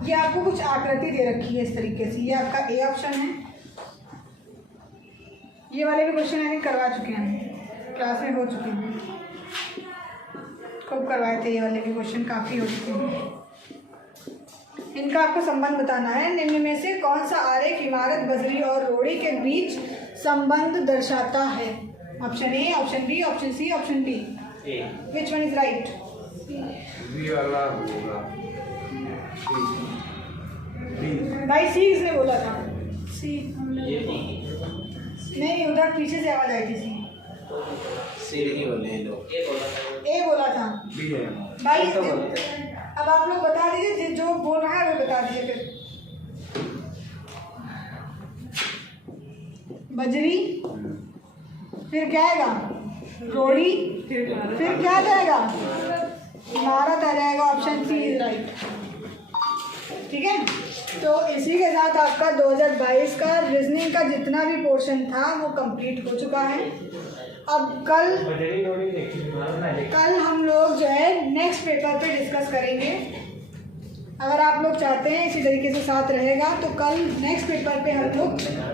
ये आपको कुछ आकृति दे रखी है इस तरीके से। ये आपका ए ऑप्शन है। ये वाले भी क्वेश्चन अभी करवा चुके हैं, क्लास में हो चुके हैं, खूब करवाए थे ये वाले भी क्वेश्चन, काफ़ी हो चुके हैं। इनका आपको संबंध बताना है। निम्न में से कौन सा आरेख इमारत, बजरी और रोड़ी के बीच संबंध दर्शाता है? Option A, option B, option C, option D. Which one is right? B वाला होगा। भाई सी किसने बोला था? सी नहीं, उधर पीछे से आवाज आई थी। सी नहीं बोले लोग, ए बोला था बी है भाई। अब आप लोग बता दीजिए, जो बोल रहा है वो बता दीजिए। फिर बजरी, फिर क्या आएगा? रोड़ी, फिर क्या आ जाएगा? इमारत आ जाएगा। Option C is right. ठीक है, तो इसी के साथ आपका 2022 का रीजनिंग का जितना भी पोर्शन था वो कंप्लीट हो चुका है। अब कल हम लोग जो है नेक्स्ट पेपर पे डिस्कस करेंगे। अगर आप लोग चाहते हैं इसी तरीके से साथ रहेगा तो कल नेक्स्ट पेपर पे हम लोग